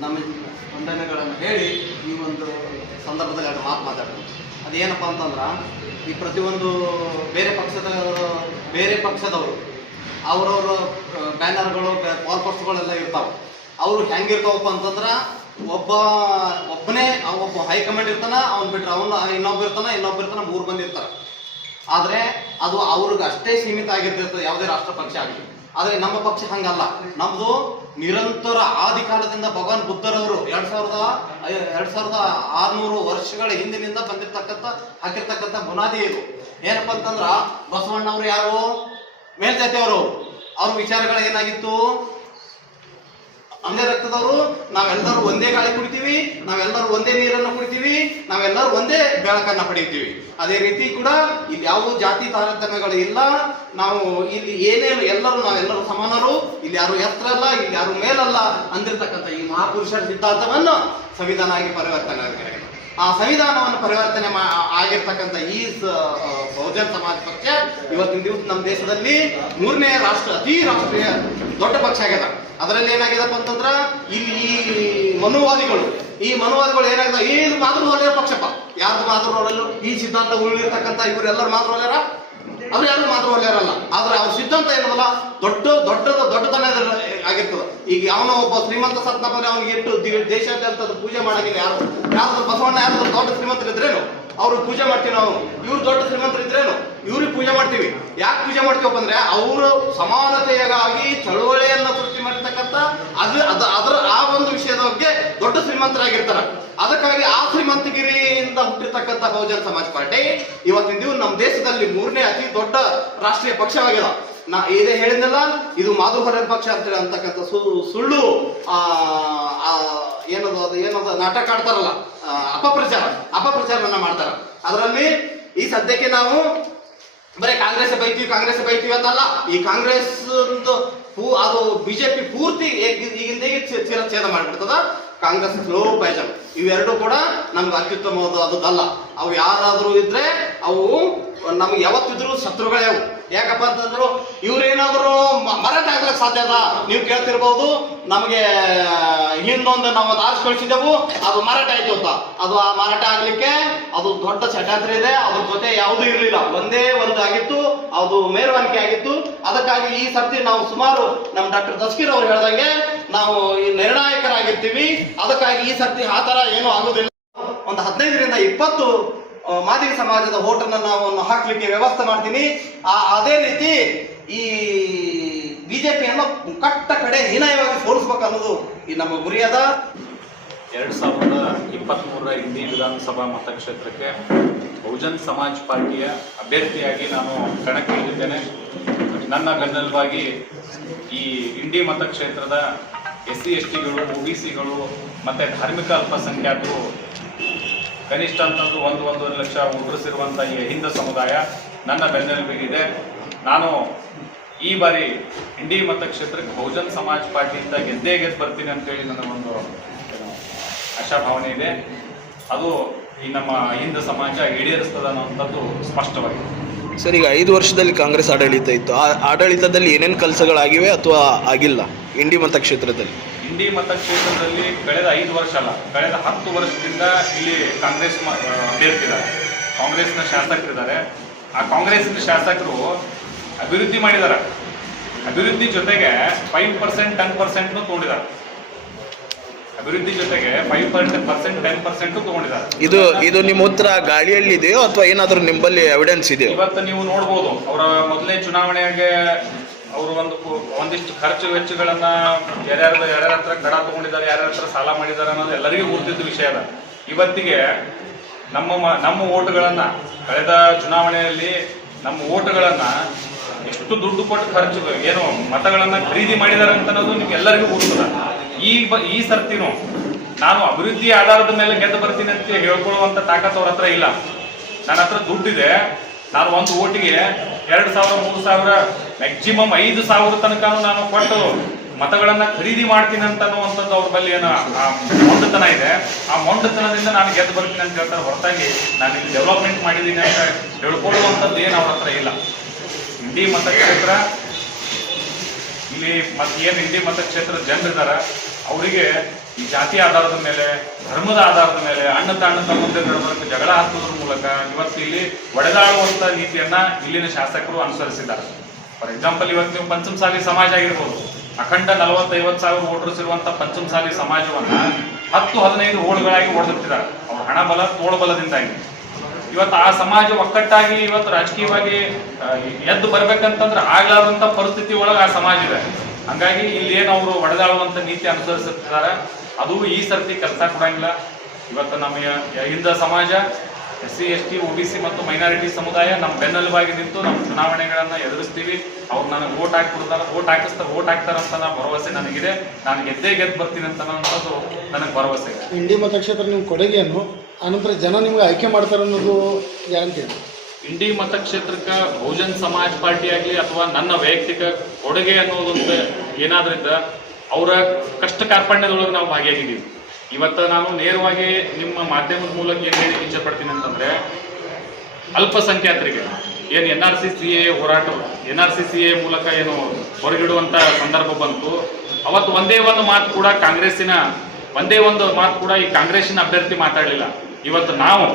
ನಮ್ಮ ವಂದನೆಗಳನ್ನು ಹೇಳಿ ಈ ಒಂದು ಸಂದರ್ಭದಲ್ಲಿ ಎರಡು ಮಾತು ಮಾತಾಡೋದು. ಅದೇನಪ್ಪ ಅಂತಂದ್ರೆ ಈ ಪ್ರತಿಯೊಂದು ಬೇರೆ ಪಕ್ಷದವರು ಅವರವರು ಬ್ಯಾನರ್ಗಳು ಪಾಲ್ಪೋಸ್ಟ್ಗಳೆಲ್ಲ ಇರ್ತಾವೆ. ಅವರು ಹೆಂಗಿರ್ತಾವಪ್ಪ ಅಂತಂದ್ರೆ ಒಬ್ಬನೇ ಒಬ್ಬ ಹೈಕಮಾಂಡ್ ಇರ್ತಾನ, ಅವ್ನು ಬಿಟ್ರೆ ಇನ್ನೊಬ್ಬ ಇರ್ತಾನ 3 ಮಂದಿ ಇರ್ತಾರೆ. ಆದರೆ ಅದು ಅವ್ರಿಗೆ ಅಷ್ಟೇ ಸೀಮಿತ ಆಗಿರ್ತದೆ ಯಾವುದೇ ರಾಷ್ಟ್ರ ಪಕ್ಷ ಆಗಲಿ. ಆದರೆ ನಮ್ಮ ಪಕ್ಷ ಹಂಗಲ್ಲ. ನಮ್ಮದು ನಿರಂತರ ಆದಿ ಕಾಲದಿಂದ ಭಗವಾನ್ ಬುದ್ಧರವರು 2600 ವರ್ಷಗಳ ಹಿಂದಿನಿಂದ ಹಾಕಿರ್ತಕ್ಕಂಥ ಬುನಾದಿ ಇದು. ಏನಪ್ಪ ಅಂತಂದ್ರ ಬಸವಣ್ಣವ್ರು ಯಾರು? ಮೇಲ್ಜಾತಿಯವರು. ಅವ್ರ ವಿಚಾರಗಳು ಏನಾಗಿತ್ತು? ಒಂದೇ ರಕ್ತದವರು, ನಾವೆಲ್ಲರೂ ಒಂದೇ ಗಾಳಿ ಕುಡಿತೀವಿ, ನಾವೆಲ್ಲರೂ ಒಂದೇ ನೀರನ್ನು ಕುಡಿತೀವಿ, ನಾವೆಲ್ಲರೂ ಒಂದೇ ಬೆಳಕನ್ನ ಪಡಿತೀವಿ. ಅದೇ ರೀತಿ ಕೂಡ ಇಲ್ಲಿ ಯಾವ ಜಾತಿ ತಾರತಮ್ಯಗಳು ಇಲ್ಲ. ನಾವು ಇಲ್ಲಿ ನಾವೆಲ್ಲರೂ ಸಮಾನರು, ಇಲ್ಲಿ ಯಾರು ಎತ್ತರಲ್ಲ, ಇಲ್ಲಿ ಯಾರು ಮೇಲಲ್ಲ ಅಂದಿರ್ತಕ್ಕಂಥ ಈ ಮಹಾಪುರುಷರ ಸಿದ್ಧಾಂತವನ್ನು ಸಂವಿಧಾನ ಆಗಿ ಪರಿವರ್ತನೆ ಆಗಿದೆ. ಆ ಸಂವಿಧಾನವನ್ನು ಪರಿವರ್ತನೆ ಆಗಿರ್ತಕ್ಕಂಥ ಈ ಬಹುಜನ ಸಮಾಜ ಪಕ್ಷ ಇವತ್ತಿನ ದಿವಸ ನಮ್ಮ ದೇಶದಲ್ಲಿ 3ನೇ ಅತಿ ರಾಷ್ಟ್ರೀಯ ದೊಡ್ಡ ಪಕ್ಷ ಆಗ್ಯದ. ಅದರಲ್ಲಿ ಏನಾಗಿದಪ್ಪ ಅಂತಂದ್ರ ಇಲ್ಲಿ ಮನುವಾದಿಗಳು ಏನಾಗಿದೆ, ಇದು ಮಾತೃ ಹೊಲೆಯ ಪಕ್ಷಪ್ಪ. ಯಾರ್ದು ಮಾತೃ ಹೊಲೆಯಲ್ಲ? ಈ ಸಿದ್ಧಾಂತ ಉಳಿರ್ತಕ್ಕಂಥ ಇವರೆಲ್ಲರೂ ಮಾತೃ ಹೊಲೆಯರ? ಅವ್ರು ಯಾರು ಮಾತೃ ಹೊಲೆಯರಲ್ಲ. ಆದ್ರೆ ಅವ್ರ ಸಿದ್ಧಾಂತ ಏನದಲ್ಲ ದೊಡ್ಡತನ ಆಗಿರ್ತದ. ಈಗ ಅವನ ಒಬ್ಬ ಶ್ರೀಮಂತ ಸತ್ನಪ್ಪ, ಅವ್ನಿಗೆ ಇಟ್ಟು ದೇಶಾದ್ಯಂತ ಪೂಜೆ ಮಾಡಂಗಿಲ್ಲ. ಯಾರು ಬಸವಣ್ಣ ಯಾರು ದೊಡ್ಡ ಶ್ರೀಮಂತರಿದ್ರೇನು ಅವ್ರು ಪೂಜೆ ಮಾಡ್ತೀವಿ ನಾವು. ಇವ್ರು ದೊಡ್ಡ ಶ್ರೀಮಂತರಿದ್ರೇನು ಇವ್ರಿಗೆ ಪೂಜೆ ಮಾಡ್ತೀವಿ. ಯಾಕೆ ಪೂಜೆ ಮಾಡ್ತೀವಪ್ಪ ಅಂದ್ರೆ ಅವರು ಸಮಾನತೆಯಾಗಿ ಚಳುವಳಿಯನ್ನ ಸೃಷ್ಟಿ ಮಾಡಿರ್ತಕ್ಕಂಥ ಅದರ ಆ ಒಂದು ವಿಷಯದ ಬಗ್ಗೆ ದೊಡ್ಡ ಶ್ರೀಮಂತರಾಗಿರ್ತಾರ. ಅದಕ್ಕಾಗಿ ಆ ಶ್ರೀಮಂತಗಿರಿಯಿಂದ ಹುಟ್ಟಿರ್ತಕ್ಕಂಥ ಬಹುಜನ ಸಮಾಜ ಪಾರ್ಟಿ ಇವತ್ತಿನ ದಿವಸ ನಮ್ಮ ದೇಶದಲ್ಲಿ 3ನೇ ಅತಿ ದೊಡ್ಡ ರಾಷ್ಟ್ರೀಯ ಪಕ್ಷವಾಗಿದೆ. ನಾ ಇದೇ ಹೇಳಿದ್ನಲ್ಲ, ಇದು ಮಾಧವ ಹೊಲೆಯ ಪಕ್ಷ ಅಂತೇಳಿ ಅಂತಕ್ಕಂಥ ಸುಳ್ಳು ಏನದು ನಾಟಕ ಆಡ್ತಾರಲ್ಲ, ಅಪಪ್ರಚಾರವನ್ನ ಮಾಡ್ತಾರ. ಅದರಲ್ಲಿ ಈ ಸದ್ಯಕ್ಕೆ ನಾವು ಬರೀ ಕಾಂಗ್ರೆಸ್ ಬೈತೀವಿ ಅಂತಲ್ಲ. ಈ ಕಾಂಗ್ರೆಸ್ ಅದು ಬಿಜೆಪಿ ಪೂರ್ತಿ ಈಗಿಂದ ಛೇದ ಮಾಡಿಬಿಡ್ತದ. ಕಾಂಗ್ರೆಸ್ ಸ್ಲೋ ಪಾಯ್ಸನ್ ಇವೆರಡು ಕೂಡ ನಮ್ಗೆ ಅತ್ಯುತ್ತಮವಾದಲ್ಲ. ಅವು ಯಾರಾದ್ರೂ ಇದ್ರೆ ಅವು ನಮ್ಗೆ ಯಾವತ್ತಿದ್ರು ಶತ್ರುಗಳೇ ಅವು. ಯಾಕಪ್ಪ ಅಂತಂದ್ರು ಇವ್ರೇನಾದ್ರು ಮಾರಾಟ ಆಗ್ಲಿಕ್ಕೆ ಸಾಧ್ಯ ಅದ. ನೀವು ಕೇಳ್ತಿರ್ಬೋದು, ನಮಗೆ ಹಿಂದೊಂದು ನಾವು ಆರಿಸಿ ಕಳಿಸಿದೆವು, ಅದು ಮಾರಾಟ ಆಯ್ತು ಅಂತ. ಅದು ಆ ಮಾರಾಟ ಆಗ್ಲಿಕ್ಕೆ ಅದು ದೊಡ್ಡ ಷಡ್ಯಂತ್ರ ಇದೆ. ಅದ್ರ ಜೊತೆ ಯಾವುದೂ ಇರಲಿಲ್ಲ, ಒಂದೇ ಒಂದು ಆಗಿತ್ತು, ಅದು ಮೆರವಣಿಗೆ ಆಗಿತ್ತು. ಅದಕ್ಕಾಗಿ ಈ ಸರ್ತಿ ನಾವು ಸುಮಾರು ನಮ್ಮ ಡಾಕ್ಟರ್ ತಸ್ಕೀರ್ ಅವ್ರು ಹೇಳ್ದಂಗೆ ನಾವು ನಿರ್ಣಾಯಕರಾಗಿರ್ತೀವಿ. ಅದಕ್ಕಾಗಿ ಈ ಸರ್ತಿ ಆ ತರ ಏನೂ ಆಗೋದಿಲ್ಲ. ಒಂದು 15ರಿಂದ 20 ಮಾದಿಗ ಸಮಾಜದ ಹೋಟೆಲ್ ನಾವು ಹಾಕ್ಲಿಕ್ಕೆ ವ್ಯವಸ್ಥೆ ಮಾಡ್ತೀನಿ. ಅದೇ ರೀತಿ ಈ ಬಿಜೆಪಿಯನ್ನು ಕಟ್ಟ ಕಡೆ ಹೀನಾಯವಾಗಿ ಸೋಲಿಸ್ಬೇಕು ಅನ್ನೋದು ಈ ನಮ್ಮ ಗುರಿಯಾದ. 2023 ಇಂಡಿ ವಿಧಾನಸಭಾ ಮತಕ್ಷೇತ್ರಕ್ಕೆ ಬಹುಜನ್ ಸಮಾಜ್ ಪಾರ್ಟಿಯ ಅಭ್ಯರ್ಥಿಯಾಗಿ ನಾನು ಕಣಕ್ಕಿಳಿದಿದ್ದೇನೆ. ನನ್ನ ಬೆನ್ನೆಲುಬಾಗಿ ಈ ಇಂಡಿ ಮತಕ್ಷೇತ್ರದ SC STಗಳು, OBCಗಳು ಮತ್ತು ಧಾರ್ಮಿಕ ಅಲ್ಪಸಂಖ್ಯಾತರು ಕನಿಷ್ಠ ಅಂತಂದು 1-1.5 ಲಕ್ಷ ಉದುರಿಸಿರುವಂಥ ಈ ಹಿಂದೂ ಸಮುದಾಯ ನನ್ನ ಬೆನ್ನೆಲುಬಿಗಿದೆ. ನಾನು ಈ ಬಾರಿ ಇಂಡಿ ಮತಕ್ಷೇತ್ರಕ್ಕೆ ಬಹುಜನ್ ಸಮಾಜ್ ಪಾರ್ಟಿಯಿಂದ ಗೆದ್ದೇ ಬರ್ತೀನಿ ಅಂತೇಳಿ ನನಗೊಂದು ಆಶಾಭಾವನೆ ಇದೆ. ಅದು ಈ ನಮ್ಮ ಹಿಂದೂ ಸಮಾಜ ಈಡೇರಿಸ್ತದ ಅನ್ನೋಂಥದ್ದು ಸ್ಪಷ್ಟವಾಗಿದೆ. ಸರ್, ಈಗ 5 ವರ್ಷದಲ್ಲಿ ಕಾಂಗ್ರೆಸ್ ಆಡಳಿತ ಇತ್ತು. ಆ ಆಡಳಿತದಲ್ಲಿ ಏನೇನು ಕೆಲಸಗಳಾಗಿವೆ ಅಥವಾ ಆಗಿಲ್ಲ ಇಂಡಿ ಮತಕ್ಷೇತ್ರದಲ್ಲಿ? ಇಂಡಿ ಮತಕ್ಷೇತ್ರದಲ್ಲಿ ಕಳೆದ 5 ವರ್ಷ ಅಲ್ಲ, ಕಳೆದ 10 ವರ್ಷದಿಂದ ಇಲ್ಲಿ ಕಾಂಗ್ರೆಸ್ ಅಭ್ಯರ್ಥಿದ್ದಾರೆ, ಕಾಂಗ್ರೆಸ್ನ ಶಾಸಕರಿದ್ದಾರೆ. ಆ ಕಾಂಗ್ರೆಸ್ನ ಶಾಸಕರು ಅಭಿವೃದ್ಧಿ ಮಾಡಿದ್ದಾರೆ. ಅಭಿವೃದ್ಧಿ ಜೊತೆಗೆ 5% 10% ತಗೊಂಡಿದ್ದಾರೆ. ಅಭಿವೃದ್ಧಿ ಜೊತೆಗೆ 5% 10% ತಗೊಂಡಿದ್ದಾರೆ. ಇದು ನಿಮ್ಮ ಉತ್ತರ ಗಾಳಿಯಲ್ಲಿ ಇದೆಯೋ ಅಥವಾ ಏನಾದರೂ ನಿಮ್ಮಲ್ಲಿ ಎವಿಡೆನ್ಸ್ ಇದೆಯೋ? ಇವತ್ತು ನೀವು ನೋಡ್ಬೋದು, ಅವರ ಮೊದಲನೇ ಚುನಾವಣೆಗೆ ಅವರು ಒಂದಿಷ್ಟು ಖರ್ಚು ವೆಚ್ಚಗಳನ್ನ ಯಾರ್ಯಾರ ಹತ್ರ ಕಡ ತಗೊಂಡಿದ್ದಾರೆ, ಯಾರ್ಯಾರ ಹತ್ರ ಸಾಲ ಮಾಡಿದ್ದಾರೆ ಅನ್ನೋದು ಎಲ್ಲರಿಗೂ ಗೊತ್ತಿದ್ದ ವಿಷಯ ಅದ. ಇವತ್ತಿಗೆ ನಮ್ಮ ಓಟುಗಳನ್ನ ಕಳೆದ ಚುನಾವಣೆಯಲ್ಲಿ ನಮ್ಮ ಓಟುಗಳನ್ನ ಎಷ್ಟು ದುಡ್ಡು ಕೊಟ್ಟು ಖರ್ಚು ಏನು ಮತಗಳನ್ನ ಖರೀದಿ ಮಾಡಿದ್ದಾರೆ ಅಂತ ಅನ್ನೋದು ನಿಮ್ಗೆ ಎಲ್ಲರಿಗೂ ಗೊತ್ತದ. ಈ ಸರ್ತಿನೂ ನಾನು ಅಭಿವೃದ್ಧಿ ಆಧಾರದ ಮೇಲೆ ಗೆದ್ದು ಬರ್ತೀನಿ ಅಂತ ಹೇಳ್ಕೊಳ್ಳುವಂತ ತಾಕತ್ ಅವ್ರ ಹತ್ರ ಇಲ್ಲ. ನನ್ನ ಹತ್ರ ದುಡ್ಡಿದೆ. ನಾನು ಒಂದು ಓಟಿಗೆ 2,000 3,000 ಮ್ಯಾಕ್ಸಿಮಮ್ 5,000 ತನಕ ನಾನು ಕೊಟ್ಟು ಮತಗಳನ್ನ ಖರೀದಿ ಮಾಡ್ತೀನಿ ಅಂತ ಅನ್ನುವಂಥದ್ದು ಅವ್ರ ಬಳಿ ಏನೋ ಆ ಮೊಂಡತನ ಇದೆ. ಆ ಮೊಂಡತನದಿಂದ ನಾನು ಗೆದ್ದು ಬರ್ತೀನಿ ಅಂತ ಹೇಳ್ತಾರೆ, ಹೊರತಾಗಿ ನಾನು ಇಲ್ಲಿ ಡೆವಲಪ್ಮೆಂಟ್ ಮಾಡಿದ್ದೀನಿ ಅಂತ ಹೇಳ್ಕೊಳ್ಳುವಂಥದ್ದು ಏನು ಅವ್ರ ಹತ್ರ ಇಲ್ಲ. ಇಂಡಿ ಮತಕ್ಷೇತ್ರ ಇಲ್ಲಿ ಏನು ಇಂಡಿ ಮತಕ್ಷೇತ್ರದ ಜನರಿದ್ದಾರೆ ಅವರಿಗೆ ಈ ಜಾತಿ ಆಧಾರದ ಮೇಲೆ, ಧರ್ಮದ ಆಧಾರದ ಮೇಲೆ, ಅಣ್ಣ ತಮ್ಮಂದಿರ ನಡುವೆ ಜಗಳ ಹಾಕೋದ್ರ ಮೂಲಕ ಇವತ್ತು ಇಲ್ಲಿ ಒಡೆದಾಡುವಂತ ನೀತಿಯನ್ನ ಇಲ್ಲಿನ ಶಾಸಕರು ಅನುಸರಿಸಿದ್ದಾರೆ. ಫಾರ್ ಎಕ್ಸಾಂಪಲ್, ಇವತ್ತು ನೀವು ಪಂಚಮಸಾಲಿ ಸಮಾಜ ಆಗಿರ್ಬೋದು, ಅಖಂಡ 40-50 ಸಾವಿರ ವೋಟರ್ಸ್ ಇರುವಂತ ಪಂಚಮಸಾಲಿ ಸಮಾಜವನ್ನ 10-15 ಹೋಳುಗಳಾಗಿ ಹೊಡೆದಿಟ್ಟಿದ್ದಾರೆ ಅವ್ರ ಹಣ ಬಲ ತೋಳ್ಬಲದಿಂದಾಗಿ. ಇವತ್ತು ಆ ಸಮಾಜ ಒಕ್ಕಟ್ಟಾಗಿ ಇವತ್ತು ರಾಜಕೀಯವಾಗಿ ಎದ್ದು ಬರ್ಬೇಕಂತಂದ್ರೆ ಆಗ್ಲಾರಂತ ಪರಿಸ್ಥಿತಿ ಒಳಗೆ ಆ ಸಮಾಜ ಇದೆ. ಹಂಗಾಗಿ ಇಲ್ಲಿ ಏನು ಅವರು ಒಡೆದಾಳುವಂತ ನೀತಿ ಅನುಸರಿಸುತ್ತಿದ್ದಾರೆ, ಅದು ಈ ಸರ್ತಿ ಕೆಲಸ ಕೊಡಂಗಿಲ್ಲ. ಇವತ್ತು ನಮ್ಮ ಹಿಂದ ಸಮಾಜ, SC ST OBC ಮತ್ತು ಮೈನಾರಿಟಿ ಸಮುದಾಯ ನಮ್ಮ ಬೆನ್ನೆಲುಬಾಗಿ ನಿಂತು ನಮ್ಮ ಚುನಾವಣೆಗಳನ್ನ ಎದುರಿಸ್ತೀವಿ. ಅವ್ರು ನನಗೆ ವೋಟ್ ಹಾಕ್ತಾರಂತ ಭರವಸೆ ನನಗಿದೆ. ನಾನು ಗೆದ್ದು ಬರ್ತೀನಿ ಅಂತ ಅನ್ನೋದು ನನಗೆ ಭರವಸೆ ಇದೆ. ಇಂಡಿ ಮತಕ್ಷೇತ್ರ ನಿಮ್ಮ ಕೊಡುಗೆಯನ್ನು ಆನಂತರ ಜನ ನಿಮ್ಗೆ ಆಯ್ಕೆ ಮಾಡ್ತಾರೆ ಅನ್ನೋದು ಗ್ಯಾರಂಟಿ. ಇಂಡಿ ಮತಕ್ಷೇತ್ರಕ್ಕೆ ಬಹುಜನ್ ಸಮಾಜ್ ಪಾರ್ಟಿ ಆಗಲಿ ಅಥವಾ ನನ್ನ ವೈಯಕ್ತಿಕ ಕೊಡುಗೆ ಅನ್ನೋದೊಂದು ಏನಾದ್ರೂ ಇದ್ದ ಅವರ ಕಷ್ಟ ಕಾರ್ಪಣ್ಯದೊಳಗೆ ನಾವು ಭಾಗಿಯಾಗಿದ್ದೀವಿ. ಇವತ್ತು ನಾನು ನೇರವಾಗಿ ನಿಮ್ಮ ಮಾಧ್ಯಮದ ಮೂಲಕ ಏನು ಹೇಳಿ ಇಚ್ಛೆ ಪಡ್ತೀನಿ ಅಂತಂದ್ರೆ, ಅಲ್ಪಸಂಖ್ಯಾತರಿಗೆ ಏನು NRC CA ಹೋರಾಟ, NRC CA ಮೂಲಕ ಏನು ಹೊರಗಿಡುವಂತ ಸಂದರ್ಭ ಬಂತು, ಅವತ್ತು ಒಂದೇ ಒಂದು ಮಾತು ಕೂಡ ಈ ಕಾಂಗ್ರೆಸ್ಸಿನ ಅಭ್ಯರ್ಥಿ ಮಾತಾಡಲಿಲ್ಲ. ಇವತ್ತು ನಾವು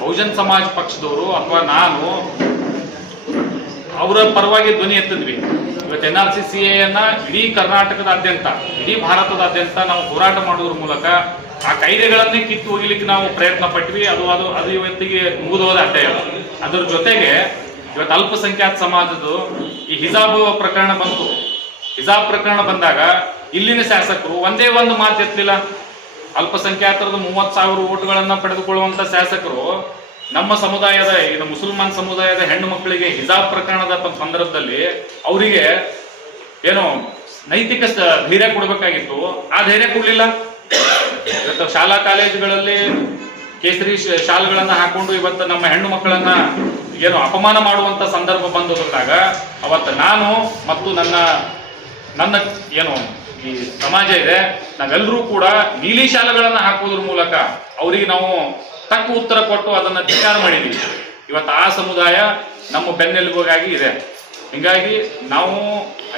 ಬಹುಜನ್ ಸಮಾಜ್ ಪಕ್ಷದವರು ಅಥವಾ ನಾನು ಅವರ ಪರವಾಗಿ ಧ್ವನಿ ಎತ್ತಿದ್ವಿ. ಇವತ್ತು NRC CA ಅನ್ನ ಇಡೀ ಕರ್ನಾಟಕದಾದ್ಯಂತ, ಇಡೀ ಭಾರತದಾದ್ಯಂತ ನಾವು ಹೋರಾಟ ಮಾಡೋದ್ರ ಮೂಲಕ ಆ ಕಾಯ್ದೆಗಳನ್ನೇ ಕಿತ್ತು ಹೋಗ್ಲಿಕ್ಕೆ ನಾವು ಪ್ರಯತ್ನ ಪಟ್ವಿ. ಅದು ಇವತ್ತಿಗೆ ಮುಗಿದೋದ ಅಧ್ಯಾಯ. ಅದ್ರ ಜೊತೆಗೆ ಇವತ್ತು ಅಲ್ಪಸಂಖ್ಯಾತ ಸಮಾಜದ್ದು ಈ ಹಿಜಾಬ್ ಪ್ರಕರಣ ಬಂತು. ಹಿಜಾಬ್ ಪ್ರಕರಣ ಬಂದಾಗ ಇಲ್ಲಿನ ಶಾಸಕರು ಒಂದೇ ಒಂದು ಮಾತು ಎತ್ತಲಿಲ್ಲ. ಅಲ್ಪಸಂಖ್ಯಾತರದ 30,000 ವೋಟ್ಗಳನ್ನ ಪಡೆದುಕೊಳ್ಳುವಂತ ಶಾಸಕರು ನಮ್ಮ ಸಮುದಾಯದ, ಇದು ಮುಸಲ್ಮಾನ್ ಸಮುದಾಯದ ಹೆಣ್ಣು ಮಕ್ಕಳಿಗೆ ಹಿಜಾಬ್ ಪ್ರಕರಣದ ಸಂದರ್ಭದಲ್ಲಿ ಅವರಿಗೆ ಏನೋ ನೈತಿಕ ಧೈರ್ಯ ಕೊಡಬೇಕಾಗಿತ್ತು, ಆ ಧೈರ್ಯ ಕೊಡ್ಲಿಲ್ಲ. ಇವತ್ತು ಶಾಲಾ ಕಾಲೇಜುಗಳಲ್ಲಿ ಕೇಸರಿ ಶಾಲ್ಗಳನ್ನ ಹಾಕೊಂಡು ಇವತ್ತು ನಮ್ಮ ಹೆಣ್ಣು ಮಕ್ಕಳನ್ನ ಏನೋ ಅಪಮಾನ ಮಾಡುವಂತ ಸಂದರ್ಭ ಬಂದಾಗ ಅವತ್ತು ನಾನು ಮತ್ತು ನನ್ನ ಏನು ಈ ಸಮಾಜ ಇದೆ, ನಾವೆಲ್ಲರೂ ಕೂಡ ನೀಲಿ ಶಾಲೆಗಳನ್ನ ಹಾಕೋದ್ರ ಮೂಲಕ ಅವರಿಗೆ ನಾವು ತಕ್ಕ ಉತ್ತರ ಕೊಟ್ಟು ಅದನ್ನ ಧಿಕ್ಕಾರ ಮಾಡಿದ್ವಿ. ಇವತ್ತು ಆ ಸಮುದಾಯ ನಮ್ಮ ಬೆನ್ನೆಲುಬಾಗಿ ಇದೆ. ಹಿಂಗಾಗಿ ನಾವು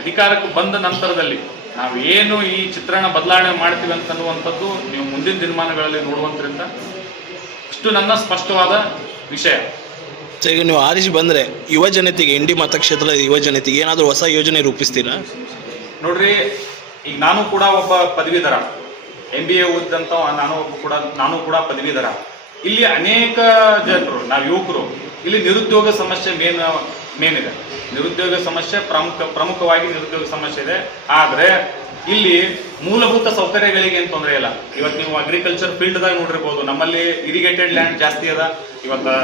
ಅಧಿಕಾರಕ್ಕೆ ಬಂದ ನಂತರದಲ್ಲಿ ನಾವು ಏನು ಈ ಚಿತ್ರಣ ಬದಲಾವಣೆ ಮಾಡ್ತೀವಿ ಅಂತನ್ನುವಂಥದ್ದು ನೀವು ಮುಂದಿನ ದಿನಮಾನಗಳಲ್ಲಿ ನೋಡುವಂತರಿಂದ ಇಷ್ಟು ನನ್ನ ಸ್ಪಷ್ಟವಾದ ವಿಷಯ. ಈಗ ನೀವು ಆರಿಸಿ ಬಂದರೆ ಯುವ ಜನತೆಗೆ, ಇಂಡಿ ಮತಕ್ಷೇತ್ರದ ಯುವ ಜನತೆಗೆ ಏನಾದರೂ ಹೊಸ ಯೋಜನೆ ರೂಪಿಸ್ತೀರಾ? ನೋಡ್ರಿ, ಈಗ ನಾನು ಕೂಡ ಒಬ್ಬ ಪದವೀಧರ, MBA ಓದಿದಂತ ನಾನು ಕೂಡ ಪದವೀಧರ. ಇಲ್ಲಿ ಅನೇಕ ಜನರು, ನಾವು ಯುವಕರು, ಇಲ್ಲಿ ನಿರುದ್ಯೋಗ ಸಮಸ್ಯೆ ಮೇನ್ ಇದೆ. ನಿರುದ್ಯೋಗ ಸಮಸ್ಯೆ ಪ್ರಮುಖವಾಗಿ ನಿರುದ್ಯೋಗ ಸಮಸ್ಯೆ ಇದೆ. ಆದ್ರೆ ಇಲ್ಲಿ ಮೂಲಭೂತ ಸೌಕರ್ಯಗಳಿಗೆ ಏನು ತೊಂದರೆ ಇಲ್ಲ. ಇವತ್ತು ನೀವು ಅಗ್ರಿಕಲ್ಚರ್ ಫೀಲ್ಡ್ದಾಗ ನೋಡಿರ್ಬೋದು, ನಮ್ಮಲ್ಲಿ ಇರಿಗೇಟೆಡ್ ಲ್ಯಾಂಡ್ ಜಾಸ್ತಿ ಅದ. ಇವತ್ತು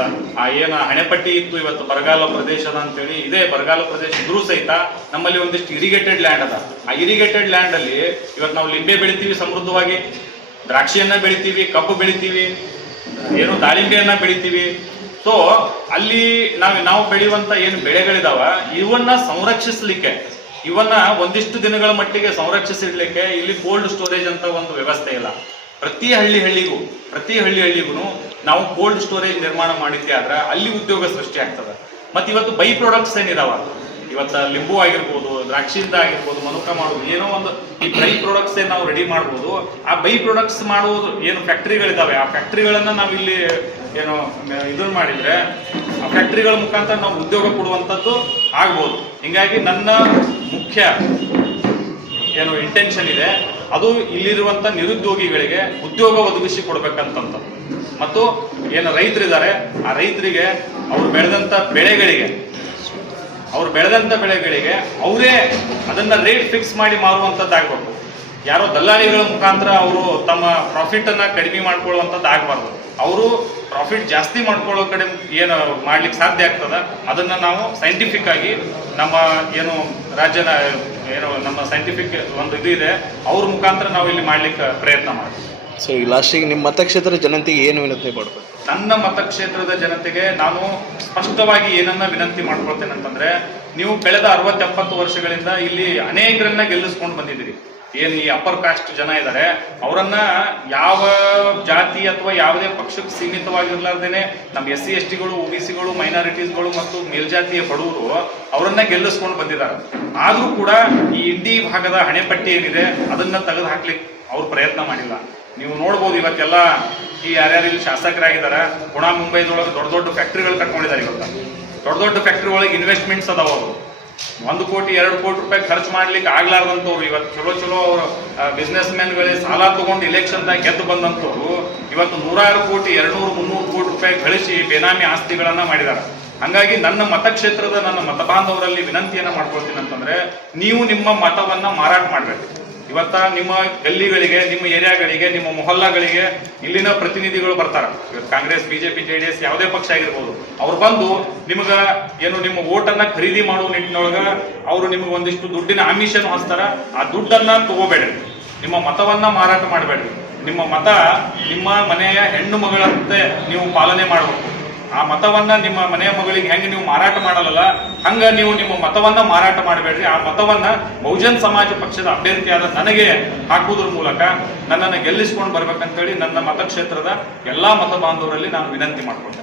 ಆ ಏನು ಹಣೆಪಟ್ಟಿ ಇತ್ತು, ಇವತ್ತು ಬರಗಾಲ ಪ್ರದೇಶದ ಅಂತೇಳಿ ಇದೇ ಬರಗಾಲ ಪ್ರದೇಶ ಇದ್ರೂ ಸಹಿತ ನಮ್ಮಲ್ಲಿ ಒಂದಿಷ್ಟು ಇರಿಗೇಟೆಡ್ ಲ್ಯಾಂಡ್ ಅದ. ಆ ಇರಿಗೇಟೆಡ್ ಲ್ಯಾಂಡ್ ಅಲ್ಲಿ ಇವತ್ತು ನಾವು ಲಿಂಬೆ ಬೆಳಿತೀವಿ ಸಮೃದ್ಧವಾಗಿ, ದ್ರಾಕ್ಷಿಯನ್ನ ಬೆಳಿತೀವಿ, ಕಬ್ಬು ಬೆಳಿತೀವಿ, ಏನು ದಾಳಿಂಬೆಯನ್ನ ಬೆಳಿತೀವಿ. ಸೊ ಅಲ್ಲಿ ನಾವು ಬೆಳೆಯುವಂತ ಏನು ಬೆಳೆಗಳಿದಾವ ಇವನ್ನ ಸಂರಕ್ಷಿಸಲಿಕ್ಕೆ, ಇವನ್ನ ಒಂದಿಷ್ಟು ದಿನಗಳ ಮಟ್ಟಿಗೆ ಸಂರಕ್ಷಿಸಿಡ್ಲಿಕ್ಕೆ ಇಲ್ಲಿ ಕೋಲ್ಡ್ ಸ್ಟೋರೇಜ್ ಅಂತ ಒಂದು ವ್ಯವಸ್ಥೆ ಇಲ್ಲ. ಪ್ರತಿ ಹಳ್ಳಿಗೂ ನಾವು ಕೋಲ್ಡ್ ಸ್ಟೋರೇಜ್ ನಿರ್ಮಾಣ ಮಾಡಿದ್ದೆ ಆದ್ರೆ ಅಲ್ಲಿ ಉದ್ಯೋಗ ಸೃಷ್ಟಿ ಆಗ್ತದೆ. ಮತ್ತೆ ಇವತ್ತು ಬೈ ಪ್ರಾಡಕ್ಟ್ಸ್ ಏನಿದಾವ, ಇವತ್ತು ಲಿಂಬು ಆಗಿರ್ಬೋದು, ದ್ರಾಕ್ಷಿಯಿಂದ ಆಗಿರ್ಬೋದು, ಮನುಕ ಮಾಡೋದು, ಏನೋ ಒಂದು ಈ ಬೈ ಪ್ರಾಡಕ್ಟ್ಸ್ ನಾವು ರೆಡಿ ಮಾಡ್ಬೋದು. ಆ ಬೈ ಪ್ರಾಡಕ್ಟ್ಸ್ ಮಾಡುವುದು ಏನು ಫ್ಯಾಕ್ಟ್ರಿಗಳಿದಾವೆ, ಆ ಫ್ಯಾಕ್ಟ್ರಿಗಳನ್ನ ನಾವು ಇಲ್ಲಿ ಏನು ಇದನ್ನ ಮಾಡಿದ್ರೆ ಆ ಫ್ಯಾಕ್ಟ್ರಿಗಳ ಮುಖಾಂತರ ನಾವು ಉದ್ಯೋಗ ಕೊಡುವಂಥದ್ದು ಆಗ್ಬೋದು. ಹಿಂಗಾಗಿ ನನ್ನ ಮುಖ್ಯ ಏನು ಇಂಟೆನ್ಷನ್ ಇದೆ ಅದು ಇಲ್ಲಿರುವಂತ ನಿರುದ್ಯೋಗಿಗಳಿಗೆ ಉದ್ಯೋಗ ಒದಗಿಸಿ ಕೊಡ್ಬೇಕಂತಂತ, ಮತ್ತು ಏನು ರೈತರಿದ್ದಾರೆ ಆ ರೈತರಿಗೆ ಅವ್ರು ಬೆಳೆದಂತ ಬೆಳೆಗಳಿಗೆ ಅವರೇ ಅದನ್ನ ರೇಟ್ ಫಿಕ್ಸ್ ಮಾಡಿ ಮಾರುವಂಥದ್ದಾಗಬೇಕು. ಯಾರೋ ದಲ್ಲಾಳಿಗಳ ಮುಖಾಂತರ ಅವರು ತಮ್ಮ ಪ್ರಾಫಿಟ್ ಅನ್ನ ಕಡಿಮೆ ಮಾಡ್ಕೊಳ್ಳುವಂಥದ್ದು ಆಗಬಾರ್ದು. ಅವರು ಪ್ರಾಫಿಟ್ ಜಾಸ್ತಿ ಮಾಡ್ಕೊಳ್ಳೋ ಕಡೆ ಏನು ಮಾಡ್ಲಿಕ್ಕೆ ಸಾಧ್ಯ ಆಗ್ತದ ಅದನ್ನ ನಾವು ಸೈಂಟಿಫಿಕ್ ಆಗಿ ನಮ್ಮ ಏನು ರಾಜ್ಯದ ಏನು ನಮ್ಮ ಸೈಂಟಿಫಿಕ್ ಒಂದು ಇದು ಇದೆ ಅವ್ರ ಮುಖಾಂತರ ನಾವು ಇಲ್ಲಿ ಮಾಡ್ಲಿಕ್ಕೆ ಪ್ರಯತ್ನ ಮಾಡ್ತೀವಿ. ಸೊ ಈ ಲಾಸ್ಟಿಗೆ ನಿಮ್ಮ ಮತಕ್ಷೇತ್ರದ ಜನತೆಗೆ ಏನು ವಿನಂತಿ ಮಾಡಬೇಕು? ನನ್ನ ಮತಕ್ಷೇತ್ರದ ಜನತೆಗೆ ನಾನು ಸ್ಪಷ್ಟವಾಗಿ ಏನನ್ನ ವಿನಂತಿ ಮಾಡ್ಕೊಳ್ತೇನೆ ಅಂತಂದ್ರೆ, ನೀವು ಕಳೆದ 60-70 ವರ್ಷಗಳಿಂದ ಇಲ್ಲಿ ಅನೇಕರನ್ನ ಗೆಲ್ಲಿಸ್ಕೊಂಡು ಬಂದಿದ್ದೀರಿ. ಏನು ಈ ಅಪ್ಪರ್ ಕಾಸ್ಟ್ ಜನ ಇದ್ದಾರೆ ಅವರನ್ನ ಯಾವ ಜಾತಿ ಅಥವಾ ಯಾವುದೇ ಪಕ್ಷಕ್ಕೆ ಸೀಮಿತವಾಗಿರ್ಲಾರ್ದೇನೆ ನಮ್ಮ SC/STಗಳು, OBCಗಳು, ಮೈನಾರಿಟೀಸ್ಗಳು ಮತ್ತು ಮೇಲ್ಜಾತಿಯ ಬಡವರು ಅವರನ್ನ ಗೆಲ್ಲಿಸ್ಕೊಂಡು ಬಂದಿದ್ದಾರೆ. ಆದ್ರೂ ಕೂಡ ಈ ಇಂಡಿ ಭಾಗದ ಹಣೆಪಟ್ಟಿ ಏನಿದೆ ಅದನ್ನ ತೆಗೆದು ಹಾಕ್ಲಿಕ್ಕೆ ಅವ್ರು ಪ್ರಯತ್ನ ಮಾಡಿಲ್ಲ. ನೀವು ನೋಡ್ಬೋದು ಇವತ್ತೆಲ್ಲ ಈ ಯಾರ್ಯಾರು ಇಲ್ಲಿ ಶಾಸಕರಾಗಿದ್ದಾರೆ, ಪುಣಾ ಮುಂಬೈದೊಳಗೆ ದೊಡ್ಡ ದೊಡ್ಡ ಫ್ಯಾಕ್ಟ್ರಿಗಳು ಕಟ್ಕೊಂಡಿದ್ದಾರೆ. ಇವತ್ತು ದೊಡ್ಡ ದೊಡ್ಡ ಫ್ಯಾಕ್ಟ್ರಿ ಒಳಗೆ ಇನ್ವೆಸ್ಟ್ಮೆಂಟ್ಸ್ ಅದಾವ. ಅವರು 1 ಕೋಟಿ 2 ಕೋಟಿ ರೂಪಾಯಿ ಖರ್ಚು ಮಾಡ್ಲಿಕ್ಕೆ ಆಗ್ಲಾರ್ದಂಥವ್ರು ಇವತ್ತು ಚಲೋ ಅವ್ರ ಬಿಸ್ನೆಸ್ ಮ್ಯಾನ್ಗಳೇ ಸಾಲ ತಗೊಂಡು ಇಲೆಕ್ಷನ್ದಾಗ ಗೆದ್ದು ಬಂದಂಥವ್ರು ಇವತ್ತು 100 ಕೋಟಿ 200-300 ಕೋಟಿ ರೂಪಾಯಿ ಗಳಿಸಿ ಬೇನಾಮಿ ಆಸ್ತಿಗಳನ್ನ ಮಾಡಿದ್ದಾರೆ. ಹಂಗಾಗಿ ನನ್ನ ಮತಕ್ಷೇತ್ರದ ನನ್ನ ಮತ ಬಾಂಧವರಲ್ಲಿ ವಿನಂತಿಯನ್ನ ಮಾಡ್ಕೊಳ್ತೀನಿ ಅಂತಂದ್ರೆ, ನೀವು ನಿಮ್ಮ ಮತವನ್ನ ಮಾರಾಟ ಮಾಡ್ಬೇಕು. ಇವತ್ತ ನಿಮ್ಮ ಗಲ್ಲಿಗಳಿಗೆ, ನಿಮ್ಮ ಏರಿಯಾಗಳಿಗೆ, ನಿಮ್ಮ ಮೊಹಲ್ಲಾಗಳಿಗೆ ಇಲ್ಲಿನ ಪ್ರತಿನಿಧಿಗಳು ಬರ್ತಾರ. ಕಾಂಗ್ರೆಸ್, BJP, JDS ಯಾವುದೇ ಪಕ್ಷ ಆಗಿರ್ಬೋದು. ಅವ್ರು ಬಂದು ನಿಮಗ ಏನು ನಿಮ್ಮ ಓಟನ್ನ ಖರೀದಿ ಮಾಡುವ ನಿಟ್ಟಿನೊಳಗ ಅವರು ನಿಮಗೆ ಒಂದಿಷ್ಟು ದುಡ್ಡಿನ ಆಮಿಷನ್ ಹೊಸ್ತಾರ. ಆ ದುಡ್ಡನ್ನ ತಗೋಬೇಡ್ರಿ, ನಿಮ್ಮ ಮತವನ್ನ ಮಾರಾಟ ಮಾಡಬೇಡ್ರಿ. ನಿಮ್ಮ ಮತ ನಿಮ್ಮ ಮನೆಯ ಹೆಣ್ಣು ಮಗಳಂತೆ ನೀವು ಪಾಲನೆ ಮಾಡಬೇಕು. ಆ ಮತವನ್ನ ನಿಮ್ಮ ಮನೆಯ ಮಗಳಿಗೆ ಹೆಂಗೆ ನೀವು ಮಾರಾಟ ಮಾಡಲ್ಲ ಹಂಗ ನೀವು ನಿಮ್ಮ ಮತವನ್ನ ಮಾರಾಟ ಮಾಡಬೇಡ್ರಿ. ಆ ಮತವನ್ನ ಬಹುಜನ್ ಸಮಾಜ ಪಕ್ಷದ ಅಭ್ಯರ್ಥಿಯಾದ ನನಗೆ ಹಾಕುವುದ್ರ ಮೂಲಕ ನನ್ನನ್ನು ಗೆಲ್ಲಿಸ್ಕೊಂಡು ಬರ್ಬೇಕಂತೇಳಿ ನನ್ನ ಮತಕ್ಷೇತ್ರದ ಎಲ್ಲಾ ಮತ ಬಾಂಧವರಲ್ಲಿ ನಾನು ವಿನಂತಿ ಮಾಡ್ಕೊಳ್ತೇನೆ.